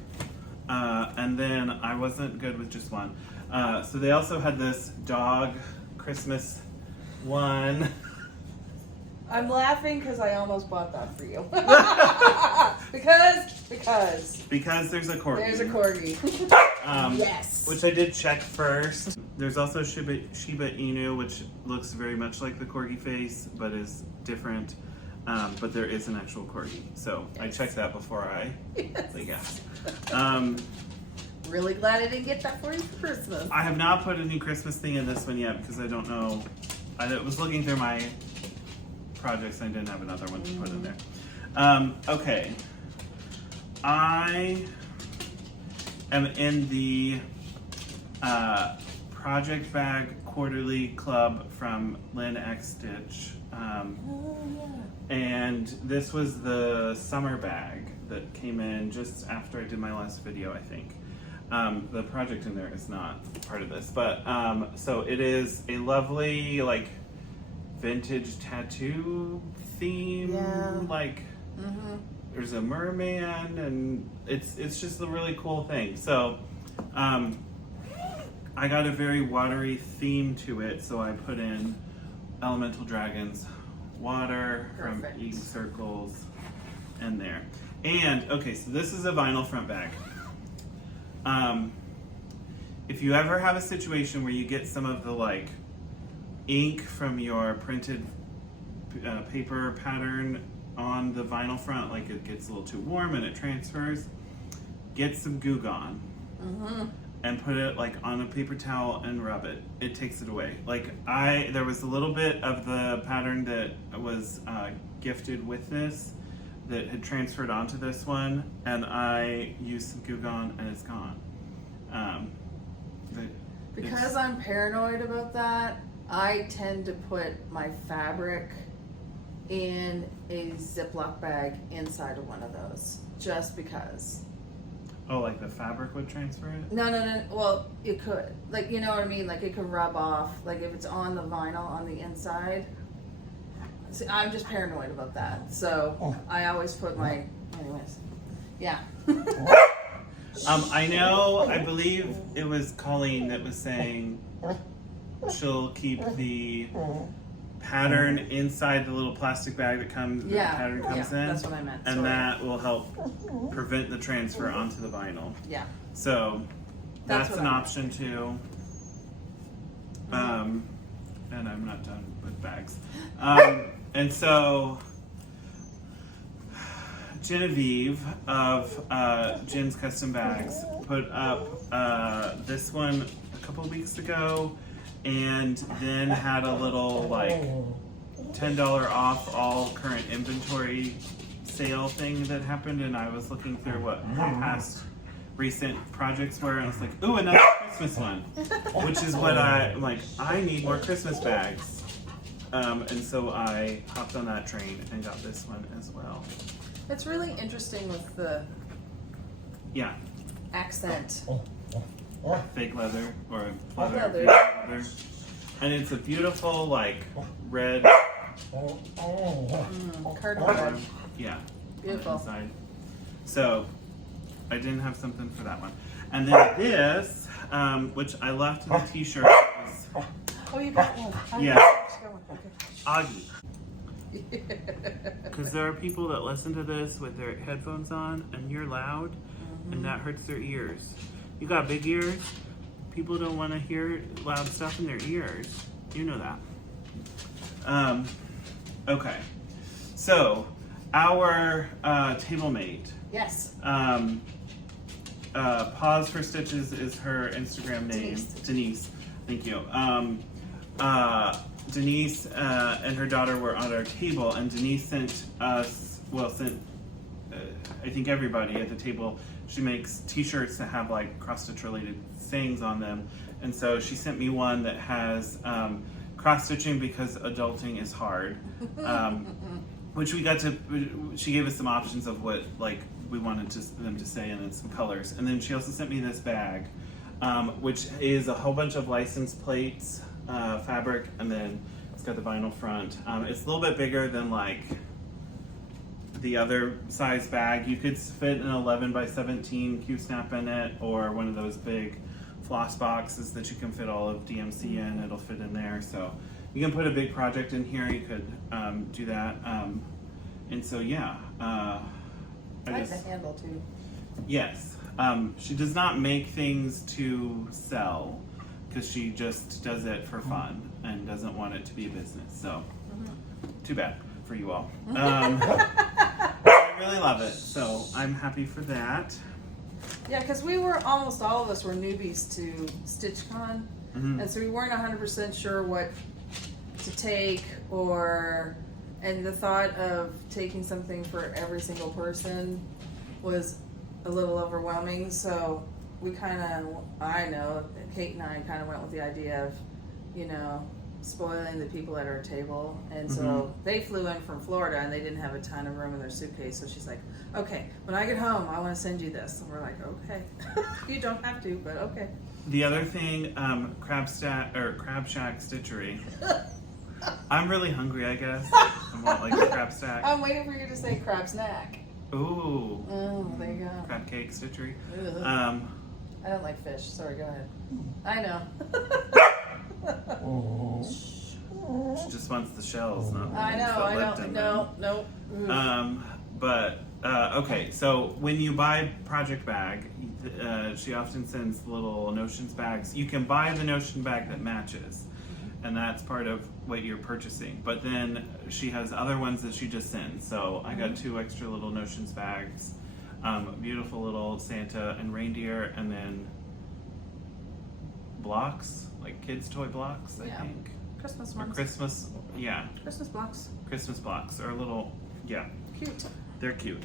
And then I wasn't good with just one. So they also had this dog Christmas one. I'm laughing because I almost bought that for you. Because there's a corgi. there's a corgi. Yes. Which I did check first. There's also Shiba Inu, which looks very much like the corgi face, but is different. But there is an actual corgi. So I checked that before I say yes. Really glad I didn't get that for you for Christmas. I have not put any Christmas thing in this one yet because I don't know. I was looking through my projects and I didn't have another one to put in there. Okay. I am in the Project Bag Quarterly Club from Lynn X Stitch. And this was the summer bag that came in just after I did my last video, I think. The project in there is not part of this, but so it is a lovely like vintage tattoo theme. Yeah. Like there's a merman, and it's just a really cool thing. So I got a very watery theme to it, so I put in elemental dragons, water from Eden Circles, in there. And okay, so this is a vinyl front bag. If you ever have a situation where you get some of the like ink from your printed paper pattern on the vinyl front, like it gets a little too warm and it transfers, get some Goo Gone and put it like on a paper towel and rub it. It takes it away. Like there was a little bit of the pattern that was gifted with this that had transferred onto this one, and I used some Goo Gone and it's gone. Because I'm paranoid about that, I tend to put my fabric in a Ziploc bag inside of one of those, just because. Oh, like the fabric would transfer it? No. Well, it could. Like, you know what I mean? Like, it could rub off. Like, if it's on the vinyl on the inside. See, I'm just paranoid about that. So, I always put my... Anyways. Yeah. I believe it was Colleen that was saying she'll keep the pattern inside the little plastic bag that comes. The pattern comes in. That's what I meant. And that will help prevent the transfer onto the vinyl. Yeah. So that's an option too. And I'm not done with bags. And so Genevieve of Jen's Custom Bags put up this one a couple weeks ago, and then had a little like $10 off all current inventory sale thing that happened, and I was looking through what her past recent projects were, and I was like, ooh, another Christmas one, which is what I'm like, I need more Christmas bags. And so I hopped on that train and got this one as well. It's really interesting with the accent. Fake leather or Leather. leather. And it's a beautiful like red Cardboard. yeah. Beautiful. Inside. So I didn't have something for that one. And then this, which I left in the t-shirt, was Oh, you got one. Augie. Because there are people that listen to this with their headphones on and you're loud and that hurts their ears. You got big ears, people don't want to hear loud stuff in their ears. You know that. Okay, so our table mate. Yes. Pause for Stitches is her Instagram name. Denise. Thank you. Denise and her daughter were on our table, and Denise sent us, I think everybody at the table, she makes t-shirts that have like cross-stitch related sayings on them. And so she sent me one that has cross-stitching because adulting is hard. Which she gave us some options of what like we wanted them to say, and then some colors. And then she also sent me this bag, which is a whole bunch of license plates, fabric, and then it's got the vinyl front. It's a little bit bigger than like the other size bag. You could fit an 11 by 17 Q-snap in it, or one of those big floss boxes that you can fit all of DMC in. It'll fit in there. So you can put a big project in here. You could do that. And so yeah, I like the handle too. Yes. She does not make things to sell because she just does it for fun and doesn't want it to be a business. So too bad for you all. I really love it. So I'm happy for that. Yeah, because almost all of us were newbies to StitchCon, and so we weren't 100% sure what to take, and the thought of taking something for every single person was a little overwhelming. So we Kate and I kind of went with the idea of, spoiling the people at our table. And so they flew in from Florida and they didn't have a ton of room in their suitcase. So she's like, okay, when I get home, I want to send you this. And we're like, okay. You don't have to, but okay. The other thing, Crab Shack Stitchery. I'm really hungry, I guess. I want like a crab stack. I'm waiting for you to say crab snack. Ooh. Oh, there you go. Crab cake stitchery. I don't like fish. Sorry, go ahead. I know. She just wants the shells, not the I know. ones that lived in them. No. Okay, so when you buy Project Bag, she often sends little Notions bags. You can buy the Notion bag that matches, and that's part of what you're purchasing. But then she has other ones that she just sends. So I got 2 extra little Notions bags, beautiful little Santa and reindeer, and then blocks, like kids' toy blocks, I think. Christmas Or ones. Christmas, yeah. Christmas blocks. Christmas blocks are little, yeah. Cute. They're cute.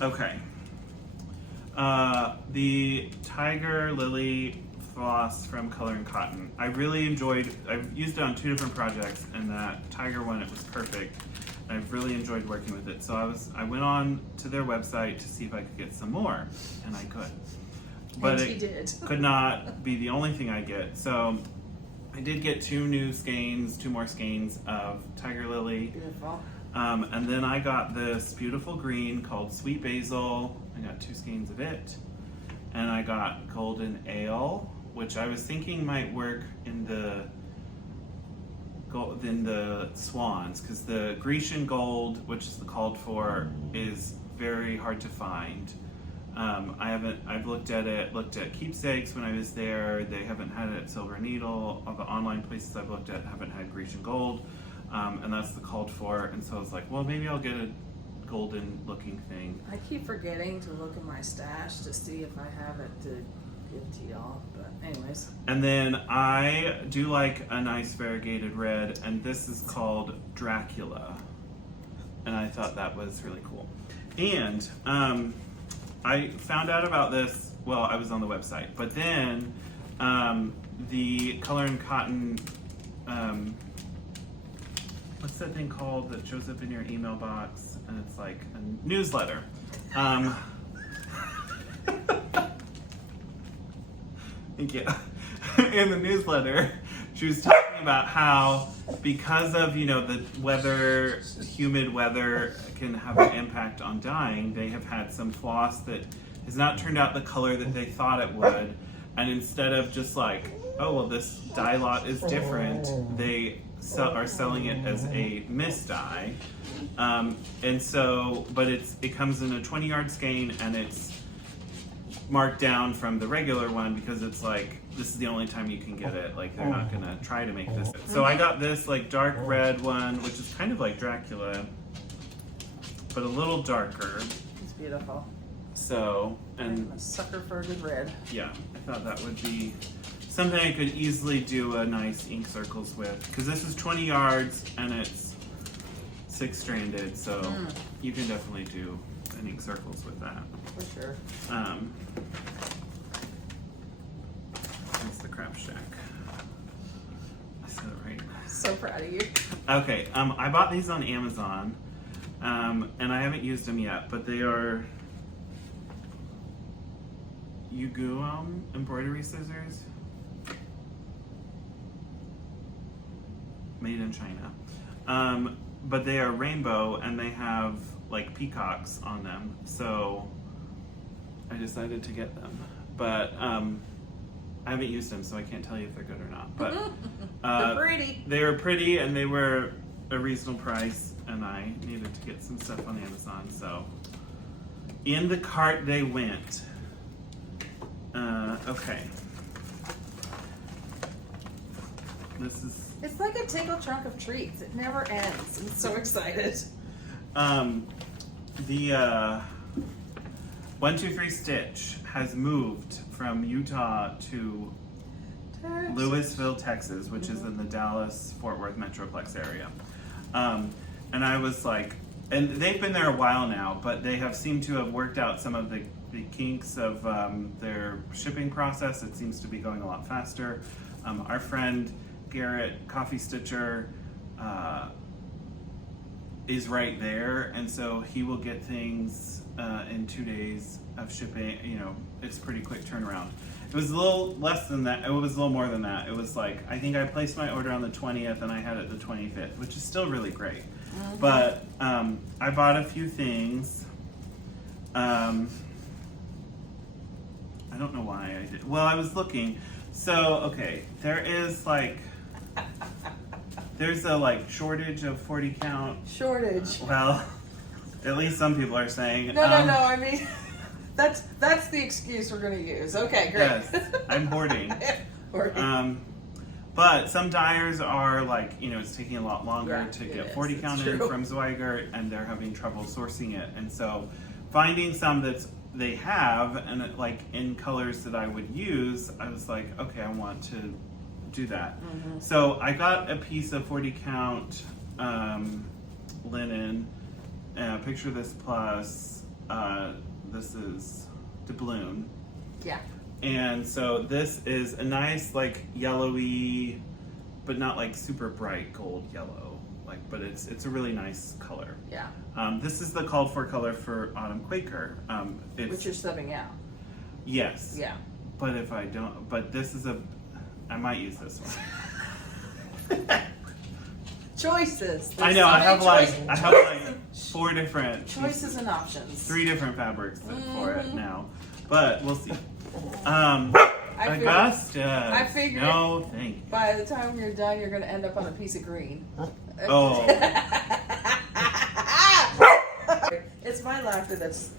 Okay. The Tiger Lily floss from Color and Cotton. I really enjoyed, I've used it on 2 different projects, and that tiger one, it was perfect. I've really enjoyed working with it. So I went on to their website to see if I could get some more, and I could. But and did. Could not be the only thing I get. So I did get 2 more skeins of Tiger Lily. Beautiful. And then I got this beautiful green called Sweet Basil. I got 2 skeins of it. And I got Golden Ale, which I was thinking might work in the swans, because the Grecian gold, which is the called for, is very hard to find. I've looked at Keepsakes when I was there. They haven't had it at Silver Needle. All the online places I've looked at haven't had Grecian gold. And that's the called for. And so I was like, well, maybe I'll get a golden looking thing. I keep forgetting to look in my stash to see if I have it to give to y'all. But anyways. And then I do like a nice variegated red, and this is called Dracula. And I thought that was really cool. And I found out about this, well, I was on the website, but then the Color and Cotton, what's that thing called that shows up in your email box, and it's like a newsletter. Yeah. In the newsletter, she was talking about how because of, the weather, humid weather can have an impact on dyeing, they have had some floss that has not turned out the color that they thought it would. And instead of just like, oh, well, this dye lot is different, they are selling it as a mist dye. And so, but it comes in a 20-yard skein, and it's marked down from the regular one because it's like, this is the only time you can get it. Like, they're not gonna try to make this. So I got this like dark red one, which is kind of like Dracula, but a little darker. It's beautiful. So, and I'm a sucker for a good red. yeah, I thought that would be something I could easily do a nice ink circles with, because this is 20 yards and it's 6-stranded, so you can definitely do an ink circles with that. For sure. That's the crab shack. I said it right. So proud of you. Okay, I bought these on Amazon, and I haven't used them yet, but they are Yuguam embroidery scissors, made in China. But they are rainbow, and they have like peacocks on them, so I decided to get them. But I haven't used them, so I can't tell you if they're good or not. But They're pretty. they were pretty, and they were a reasonable price, and I needed to get some stuff on Amazon, so in the cart they went. Okay. This is It's like a tickle trunk of treats. It never ends. I'm so excited. the 123 Stitch has moved from Utah to Louisville, Texas, which is in the Dallas-Fort Worth Metroplex area. And I was like, and they've been there a while now, but they have seemed to have worked out some of the kinks of their shipping process. It seems to be going a lot faster. Our friend Garrett, Coffee Stitcher, is right there, and so he will get things in 2 days of shipping. You know, it's pretty quick turnaround. It was a little less than that. It was a little more than that. It was like, I think I placed my order on the 20th and I had it the 25th, which is still really great. Mm-hmm. But I bought a few things. I don't know why I did. Well, I was looking. So, okay, there is like, there's a like shortage of 40 count. Shortage. Well, at least some people are saying. No, I mean, that's the excuse we're going to use. Okay, great. Yes, I'm hoarding. Hoarding. But some dyers are like, you know, it's taking a lot longer to it get is. 40 It's count in true. from Zweigert, and they're having trouble sourcing it. And so finding some that's they have and it, like in colors that I would use, I was like, okay, I want to do that. Mm-hmm. So I got a piece of 40 count linen. Picture this plus this is doubloon. Yeah. And so this is a nice like yellowy, but not like super bright gold yellow. Like, but it's a really nice color. Yeah. This is the called for color for Autumn Quaker. It's, Which you're subbing out. yes. Yeah. But if I don't, but this is I might use this one. Choices. I There's know. so I many have like 4 different choices and options. 3 different fabrics for it now, but we'll see. I figured- Augusta. I figured- No, thank you. By the time you're done, you're going to end up on a piece of green. Oh. It's my laughter that's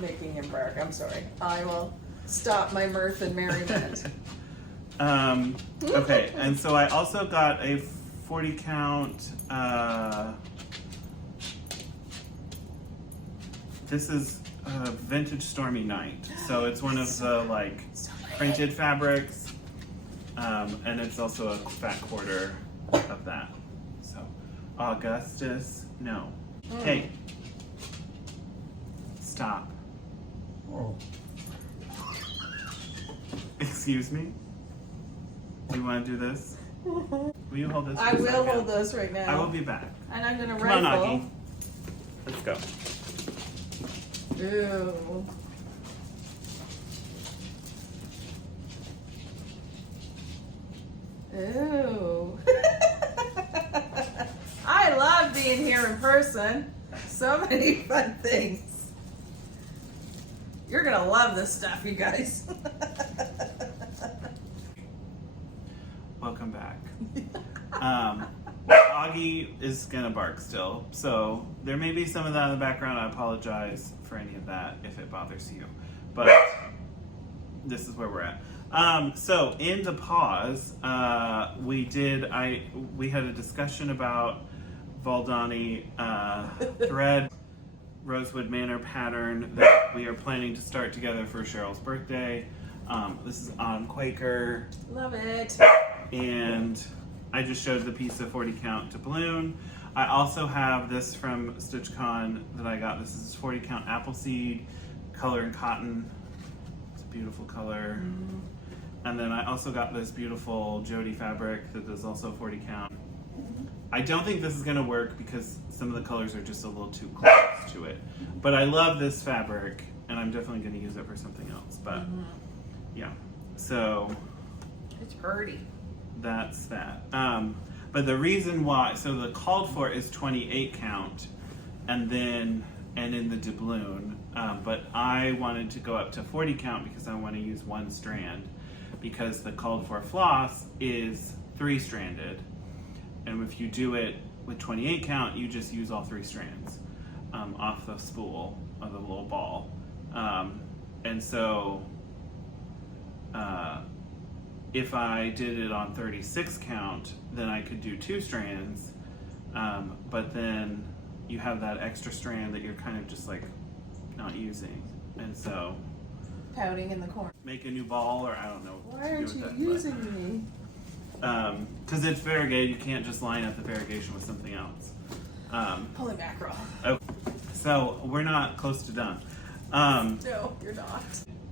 making him bark. I'm sorry. I will stop my mirth and merriment. Okay, and so I also got a 40 count. This is Vintage Stormy Night. So it's one of the like printed fabrics, and it's also a fat quarter of that. So Augustus, no. Hey, stop. Oh. Excuse me? You want to do this? Will you hold this? I for a will second? hold those right now. I will be back. And I'm going to Come on, rifle. Augie. Let's go. Ooh. Ooh. I love being here in person. So many fun things. You're gonna love this stuff, you guys. Welcome back. Augie is gonna bark still, so there may be some of that in the background. I apologize for any of that if it bothers you, but this is where we're at. So in the pause, we had a discussion about Valdani thread Rosewood Manor pattern that we are planning to start together for Cheryl's birthday. This is on Quaker. Love it. And I just showed the piece of 40 count doubloon. I also have this from StitchCon that I got. This is 40 count Appleseed color and cotton. It's a beautiful color. Mm-hmm. And then I also got this beautiful Jody fabric that is also 40 count. I don't think this is gonna work because some of the colors are just a little too close to it. But I love this fabric and I'm definitely gonna use it for something else. But yeah, so It's pretty. that's that. But the reason why, so the called for is 28 count and in the doubloon. But I wanted to go up to 40 count because I want to use one strand because the called for floss is 3-stranded. And if you do it with 28 count, you just use all 3 strands off the spool of the little ball. And so if I did it on 36 count, then I could do 2 strands, but then you have that extra strand that you're kind of just like not using. And so Pouting in the corner. make a new ball, or I don't know what Why to do aren't with you that, using me? because it's variegated, you can't just line up the variegation with something else. Pull it back, Rob. Okay. So we're not close to done. No, you're not.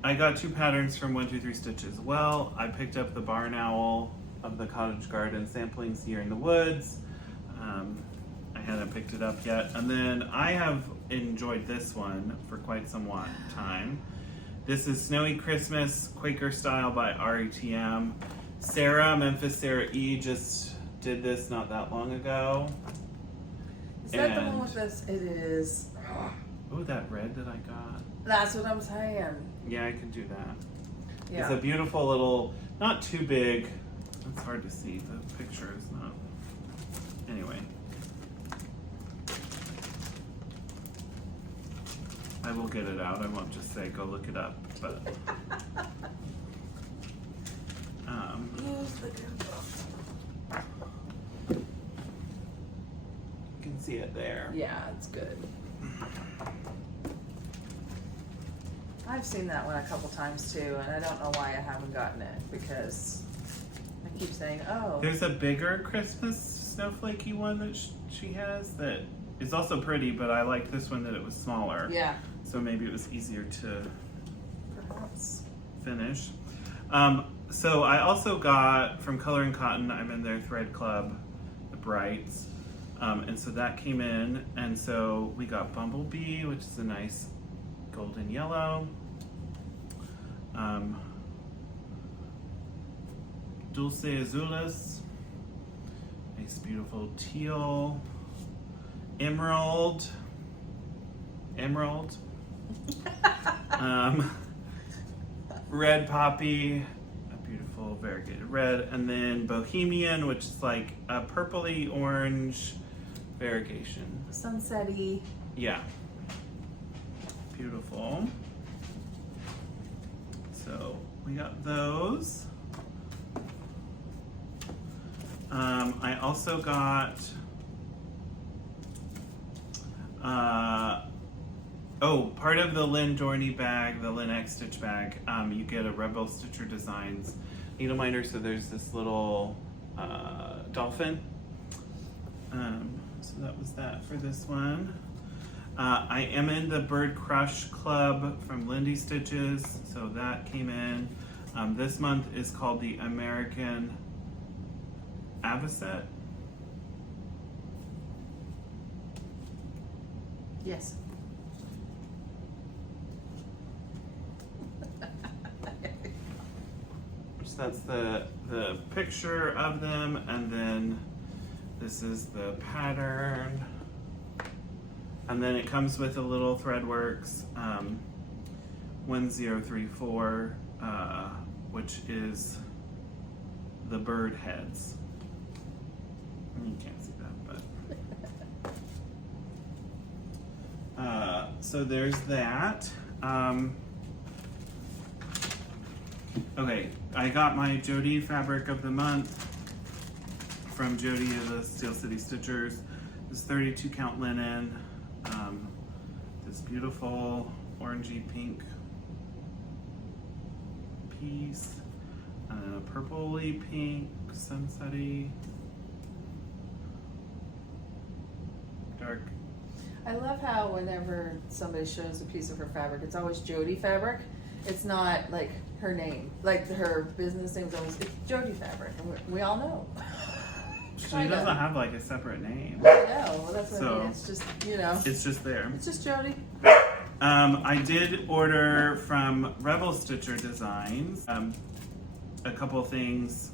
I got 2 patterns from 123 Stitch as well. I picked up the barn owl of the cottage garden samplings here in the woods. I hadn't picked it up yet. And then I have enjoyed this one for quite some time. This is Snowy Christmas Quaker Style by RETM. Memphis Sarah E just did this not that long ago. Is that the one with this? It is. Oh, that red that I got. That's what I'm saying. Yeah, I could do that. Yeah. It's a beautiful little, not too big. It's hard to see. The picture is not. Anyway. I will get it out. I won't just say go look it up. But Use the Google. you can see it there. Yeah, it's good. I've seen that one a couple times too, and I don't know why I haven't gotten it because I keep saying, oh. There's a bigger Christmas snowflakey one that she has that is also pretty, but I like this one that it was smaller. Yeah. So maybe it was easier to Perhaps. finish. So I also got from Color and Cotton, I'm in their thread club, the Brights. And so that came in, and so we got Bumblebee, which is a nice golden yellow. Dulce Azules, nice beautiful teal. Emerald. Red Poppy, a beautiful variegated red, and then Bohemian, which is like a purpley orange variegation. Sunsetty. Yeah. Beautiful. So we got those. I also got part of the Lynn Dorney bag, the Lynn X Stitch bag, you get a Rebel Stitcher Designs needle minder, so there's this little dolphin. So that was that for this one. I am in the Bird Crush Club from Lindy Stitches, so that came in. This month is called the American Avocet. Yes. So that's the picture of them, and then this is the pattern. And then it comes with a little Threadworks 1034, which is the bird heads. You can't see that, but so there's that. Okay, I got my Jody fabric of the month from Jody of the Steel City Stitchers. This 32 count linen. This beautiful orangey pink piece, and then a purpley pink sunsetty. dark. I love how whenever somebody shows a piece of her fabric, it's always Jody fabric. It's not like her name, like her business name's always, it's Jody fabric, and we all know. She Kinda. doesn't have like a separate name. I know, well that's what I So, mean, it's just, you know, It's just there. it's just Jody. I did order from Rebel Stitcher Designs a couple things.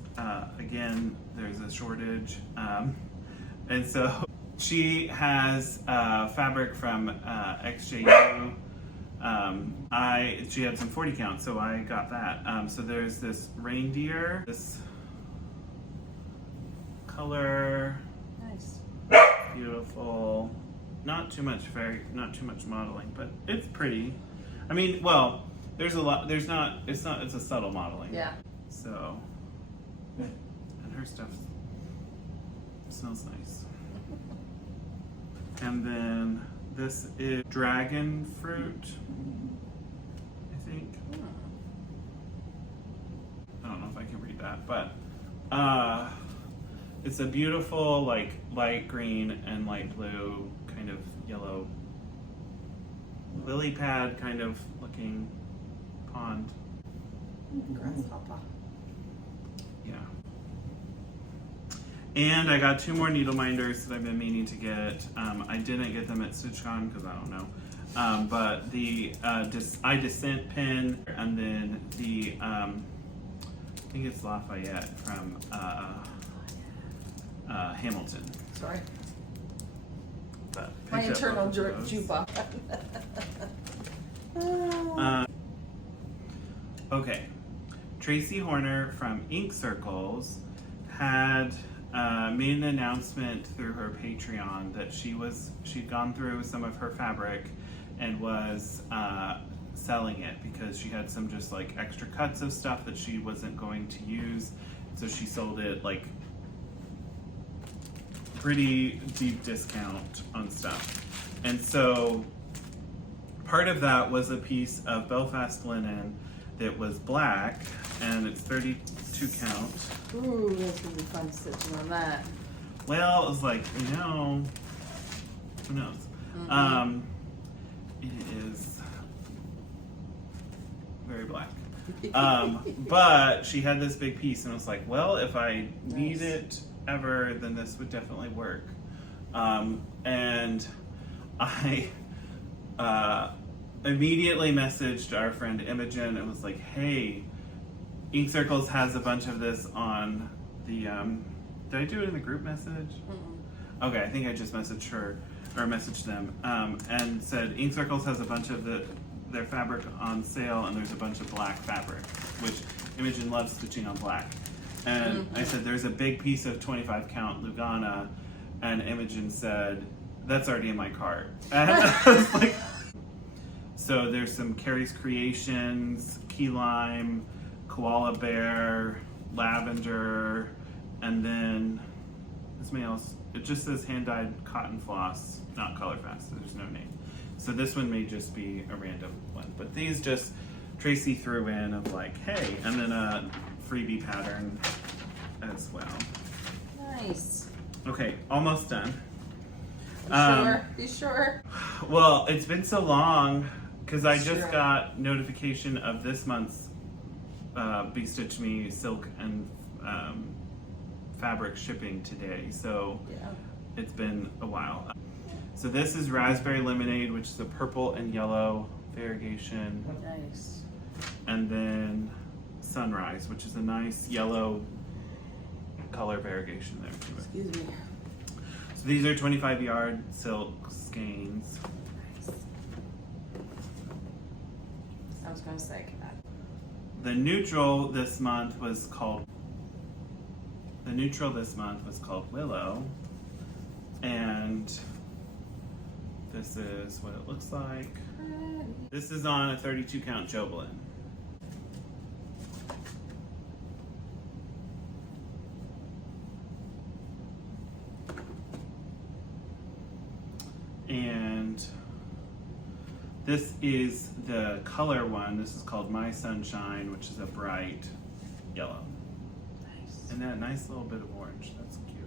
Again, there's a shortage. And so she has fabric from XJU. She had some 40 count, so I got that. So there's this reindeer, this color, Nice. beautiful. Not too much modeling, but it's pretty. I mean, well, there's a lot. It's a subtle modeling. Yeah. So, and her stuff smells nice. And then this is dragon fruit, I think. I don't know if I can read that, but it's a beautiful like light green and light blue kind of yellow lily pad kind of looking pond. Grasshopper. Yeah. And I got 2 more needle minders that I've been meaning to get. I didn't get them at StitchCon because I don't know. But the I Descent pin, and then the I think it's Lafayette from Hamilton. Sorry. But My picked up internal both of those. jupa. Okay, Tracy Horner from Ink Circles had made an announcement through her Patreon that she'd gone through some of her fabric and was selling it because she had some just like extra cuts of stuff that she wasn't going to use, so she sold it like pretty deep discount on stuff. And so part of that was a piece of Belfast linen that was black, and it's 32 count. Ooh, that's gonna be fun stitching on that. Well, it was like, who knows? Mm-hmm. It is very black. But she had this big piece, and I was like, well, if I need it ever, then this would definitely work. And I immediately messaged our friend Imogen and was like, hey, Ink Circles has a bunch of this on the, did I do it in the group message? Mm-mm. Okay, I think I just messaged her, or messaged them, and said Ink Circles has a bunch of their fabric on sale, and there's a bunch of black fabric, which Imogen loves stitching on black. And I said, there's a big piece of 25 count Lugana, and Imogen said, that's already in my cart. And I was like, so there's some Carrie's Creations, key lime, koala bear, lavender, and then something else. It just says hand-dyed cotton floss, not color fast, so there's no name. So this one may just be a random one, but these just Tracy threw in of like, hey, and then a freebie pattern as well. Nice. Okay, almost done. You sure? Well, it's been so long because I just Sure. got notification of this month's Be Stitch Me silk and fabric shipping today, so Yeah. it's been a while. So this is Raspberry Lemonade, which is a purple and yellow variegation, Nice. and then Sunrise, which is a nice yellow color variegation there too. Excuse me. So these are 25 yard silk skeins. Nice. I was gonna say, The neutral this month was called Willow, and this is what it looks like. This is on a 32 count Jovelin. And this is the color one. This is called My Sunshine, which is a bright yellow. nice. And then a nice little bit of orange. That's cute.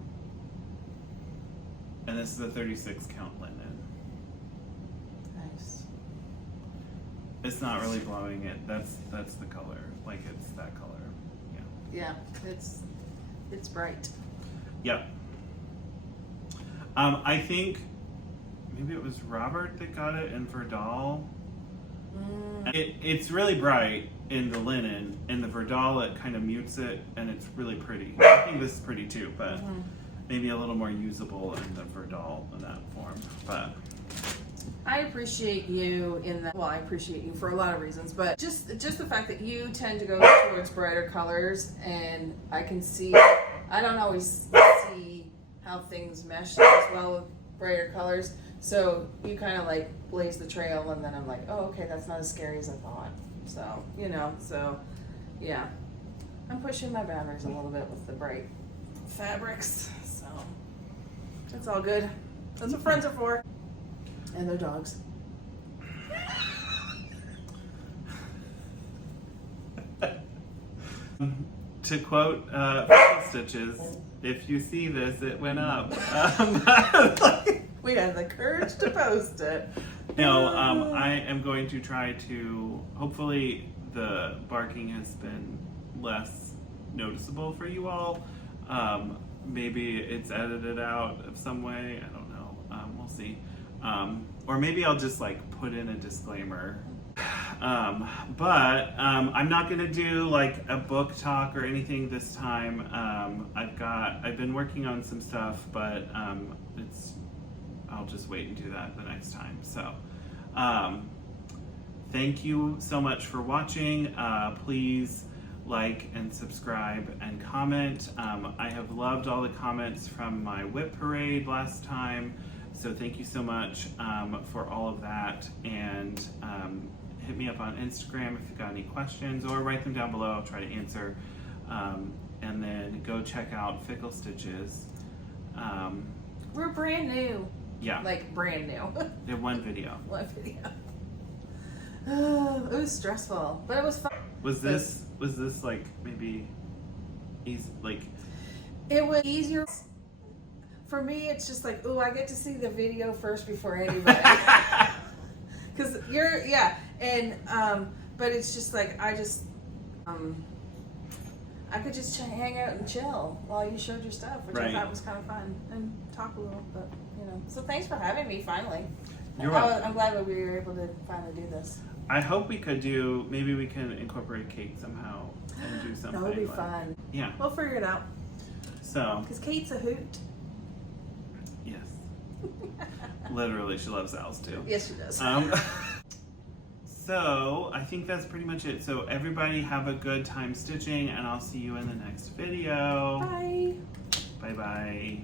And this is a 36 count linen. Nice. It's not really blowing it. That's the color. Like it's that color. Yeah. Yeah, it's bright. Yep. I think maybe it was Robert that got it in Verdal. It's really bright in the linen. In the Verdal, it kind of mutes it, and it's really pretty. I think this is pretty too, but maybe a little more usable in the Verdal in that form. But I appreciate you in that. Well, I appreciate you for a lot of reasons, but just the fact that you tend to go towards brighter colors, and I can see. I don't always see how things mesh as well with brighter colors. So you kind of like blaze the trail, and then I'm like, oh, okay, that's not as scary as I thought. So, you know, so yeah. I'm pushing my boundaries a little bit with the bright fabrics. So it's all good. That's what friends are for. And their dogs. to quote Stitches, if you see this, it went up. We had the courage to post it. No, I am going to try to, hopefully the barking has been less noticeable for you all. Maybe it's edited out of some way, I don't know, we'll see. Or maybe I'll just like put in a disclaimer. But I'm not gonna do like a book talk or anything this time. I've been working on some stuff, but I'll just wait and do that the next time. So thank you so much for watching. Please like and subscribe and comment. I have loved all the comments from my whip parade last time, so thank you so much for all of that. And hit me up on Instagram if you've got any questions, or write them down below. I'll try to answer. And then go check out Fickle Stitches. We're brand new. Yeah. Like brand new. They have one video. One video. Oh, it was stressful, but it was fun. Was this like maybe easy? Like it was easier for me. It's just like, oh, I get to see the video first before anybody. Because but it's just like I could just hang out and chill while you showed your stuff, which I thought was kind of fun, and talk a little, but you know. So thanks for having me finally. You're welcome. I'm glad that we were able to finally do this. I hope we could maybe we can incorporate Kate somehow and do something. That would be like, fun. Yeah. We'll figure it out. So. Because Kate's a hoot. Yes. Literally, she loves owls too. Yes, she does. So I think that's pretty much it. So everybody have a good time stitching, and I'll see you in the next video. Bye. Bye bye.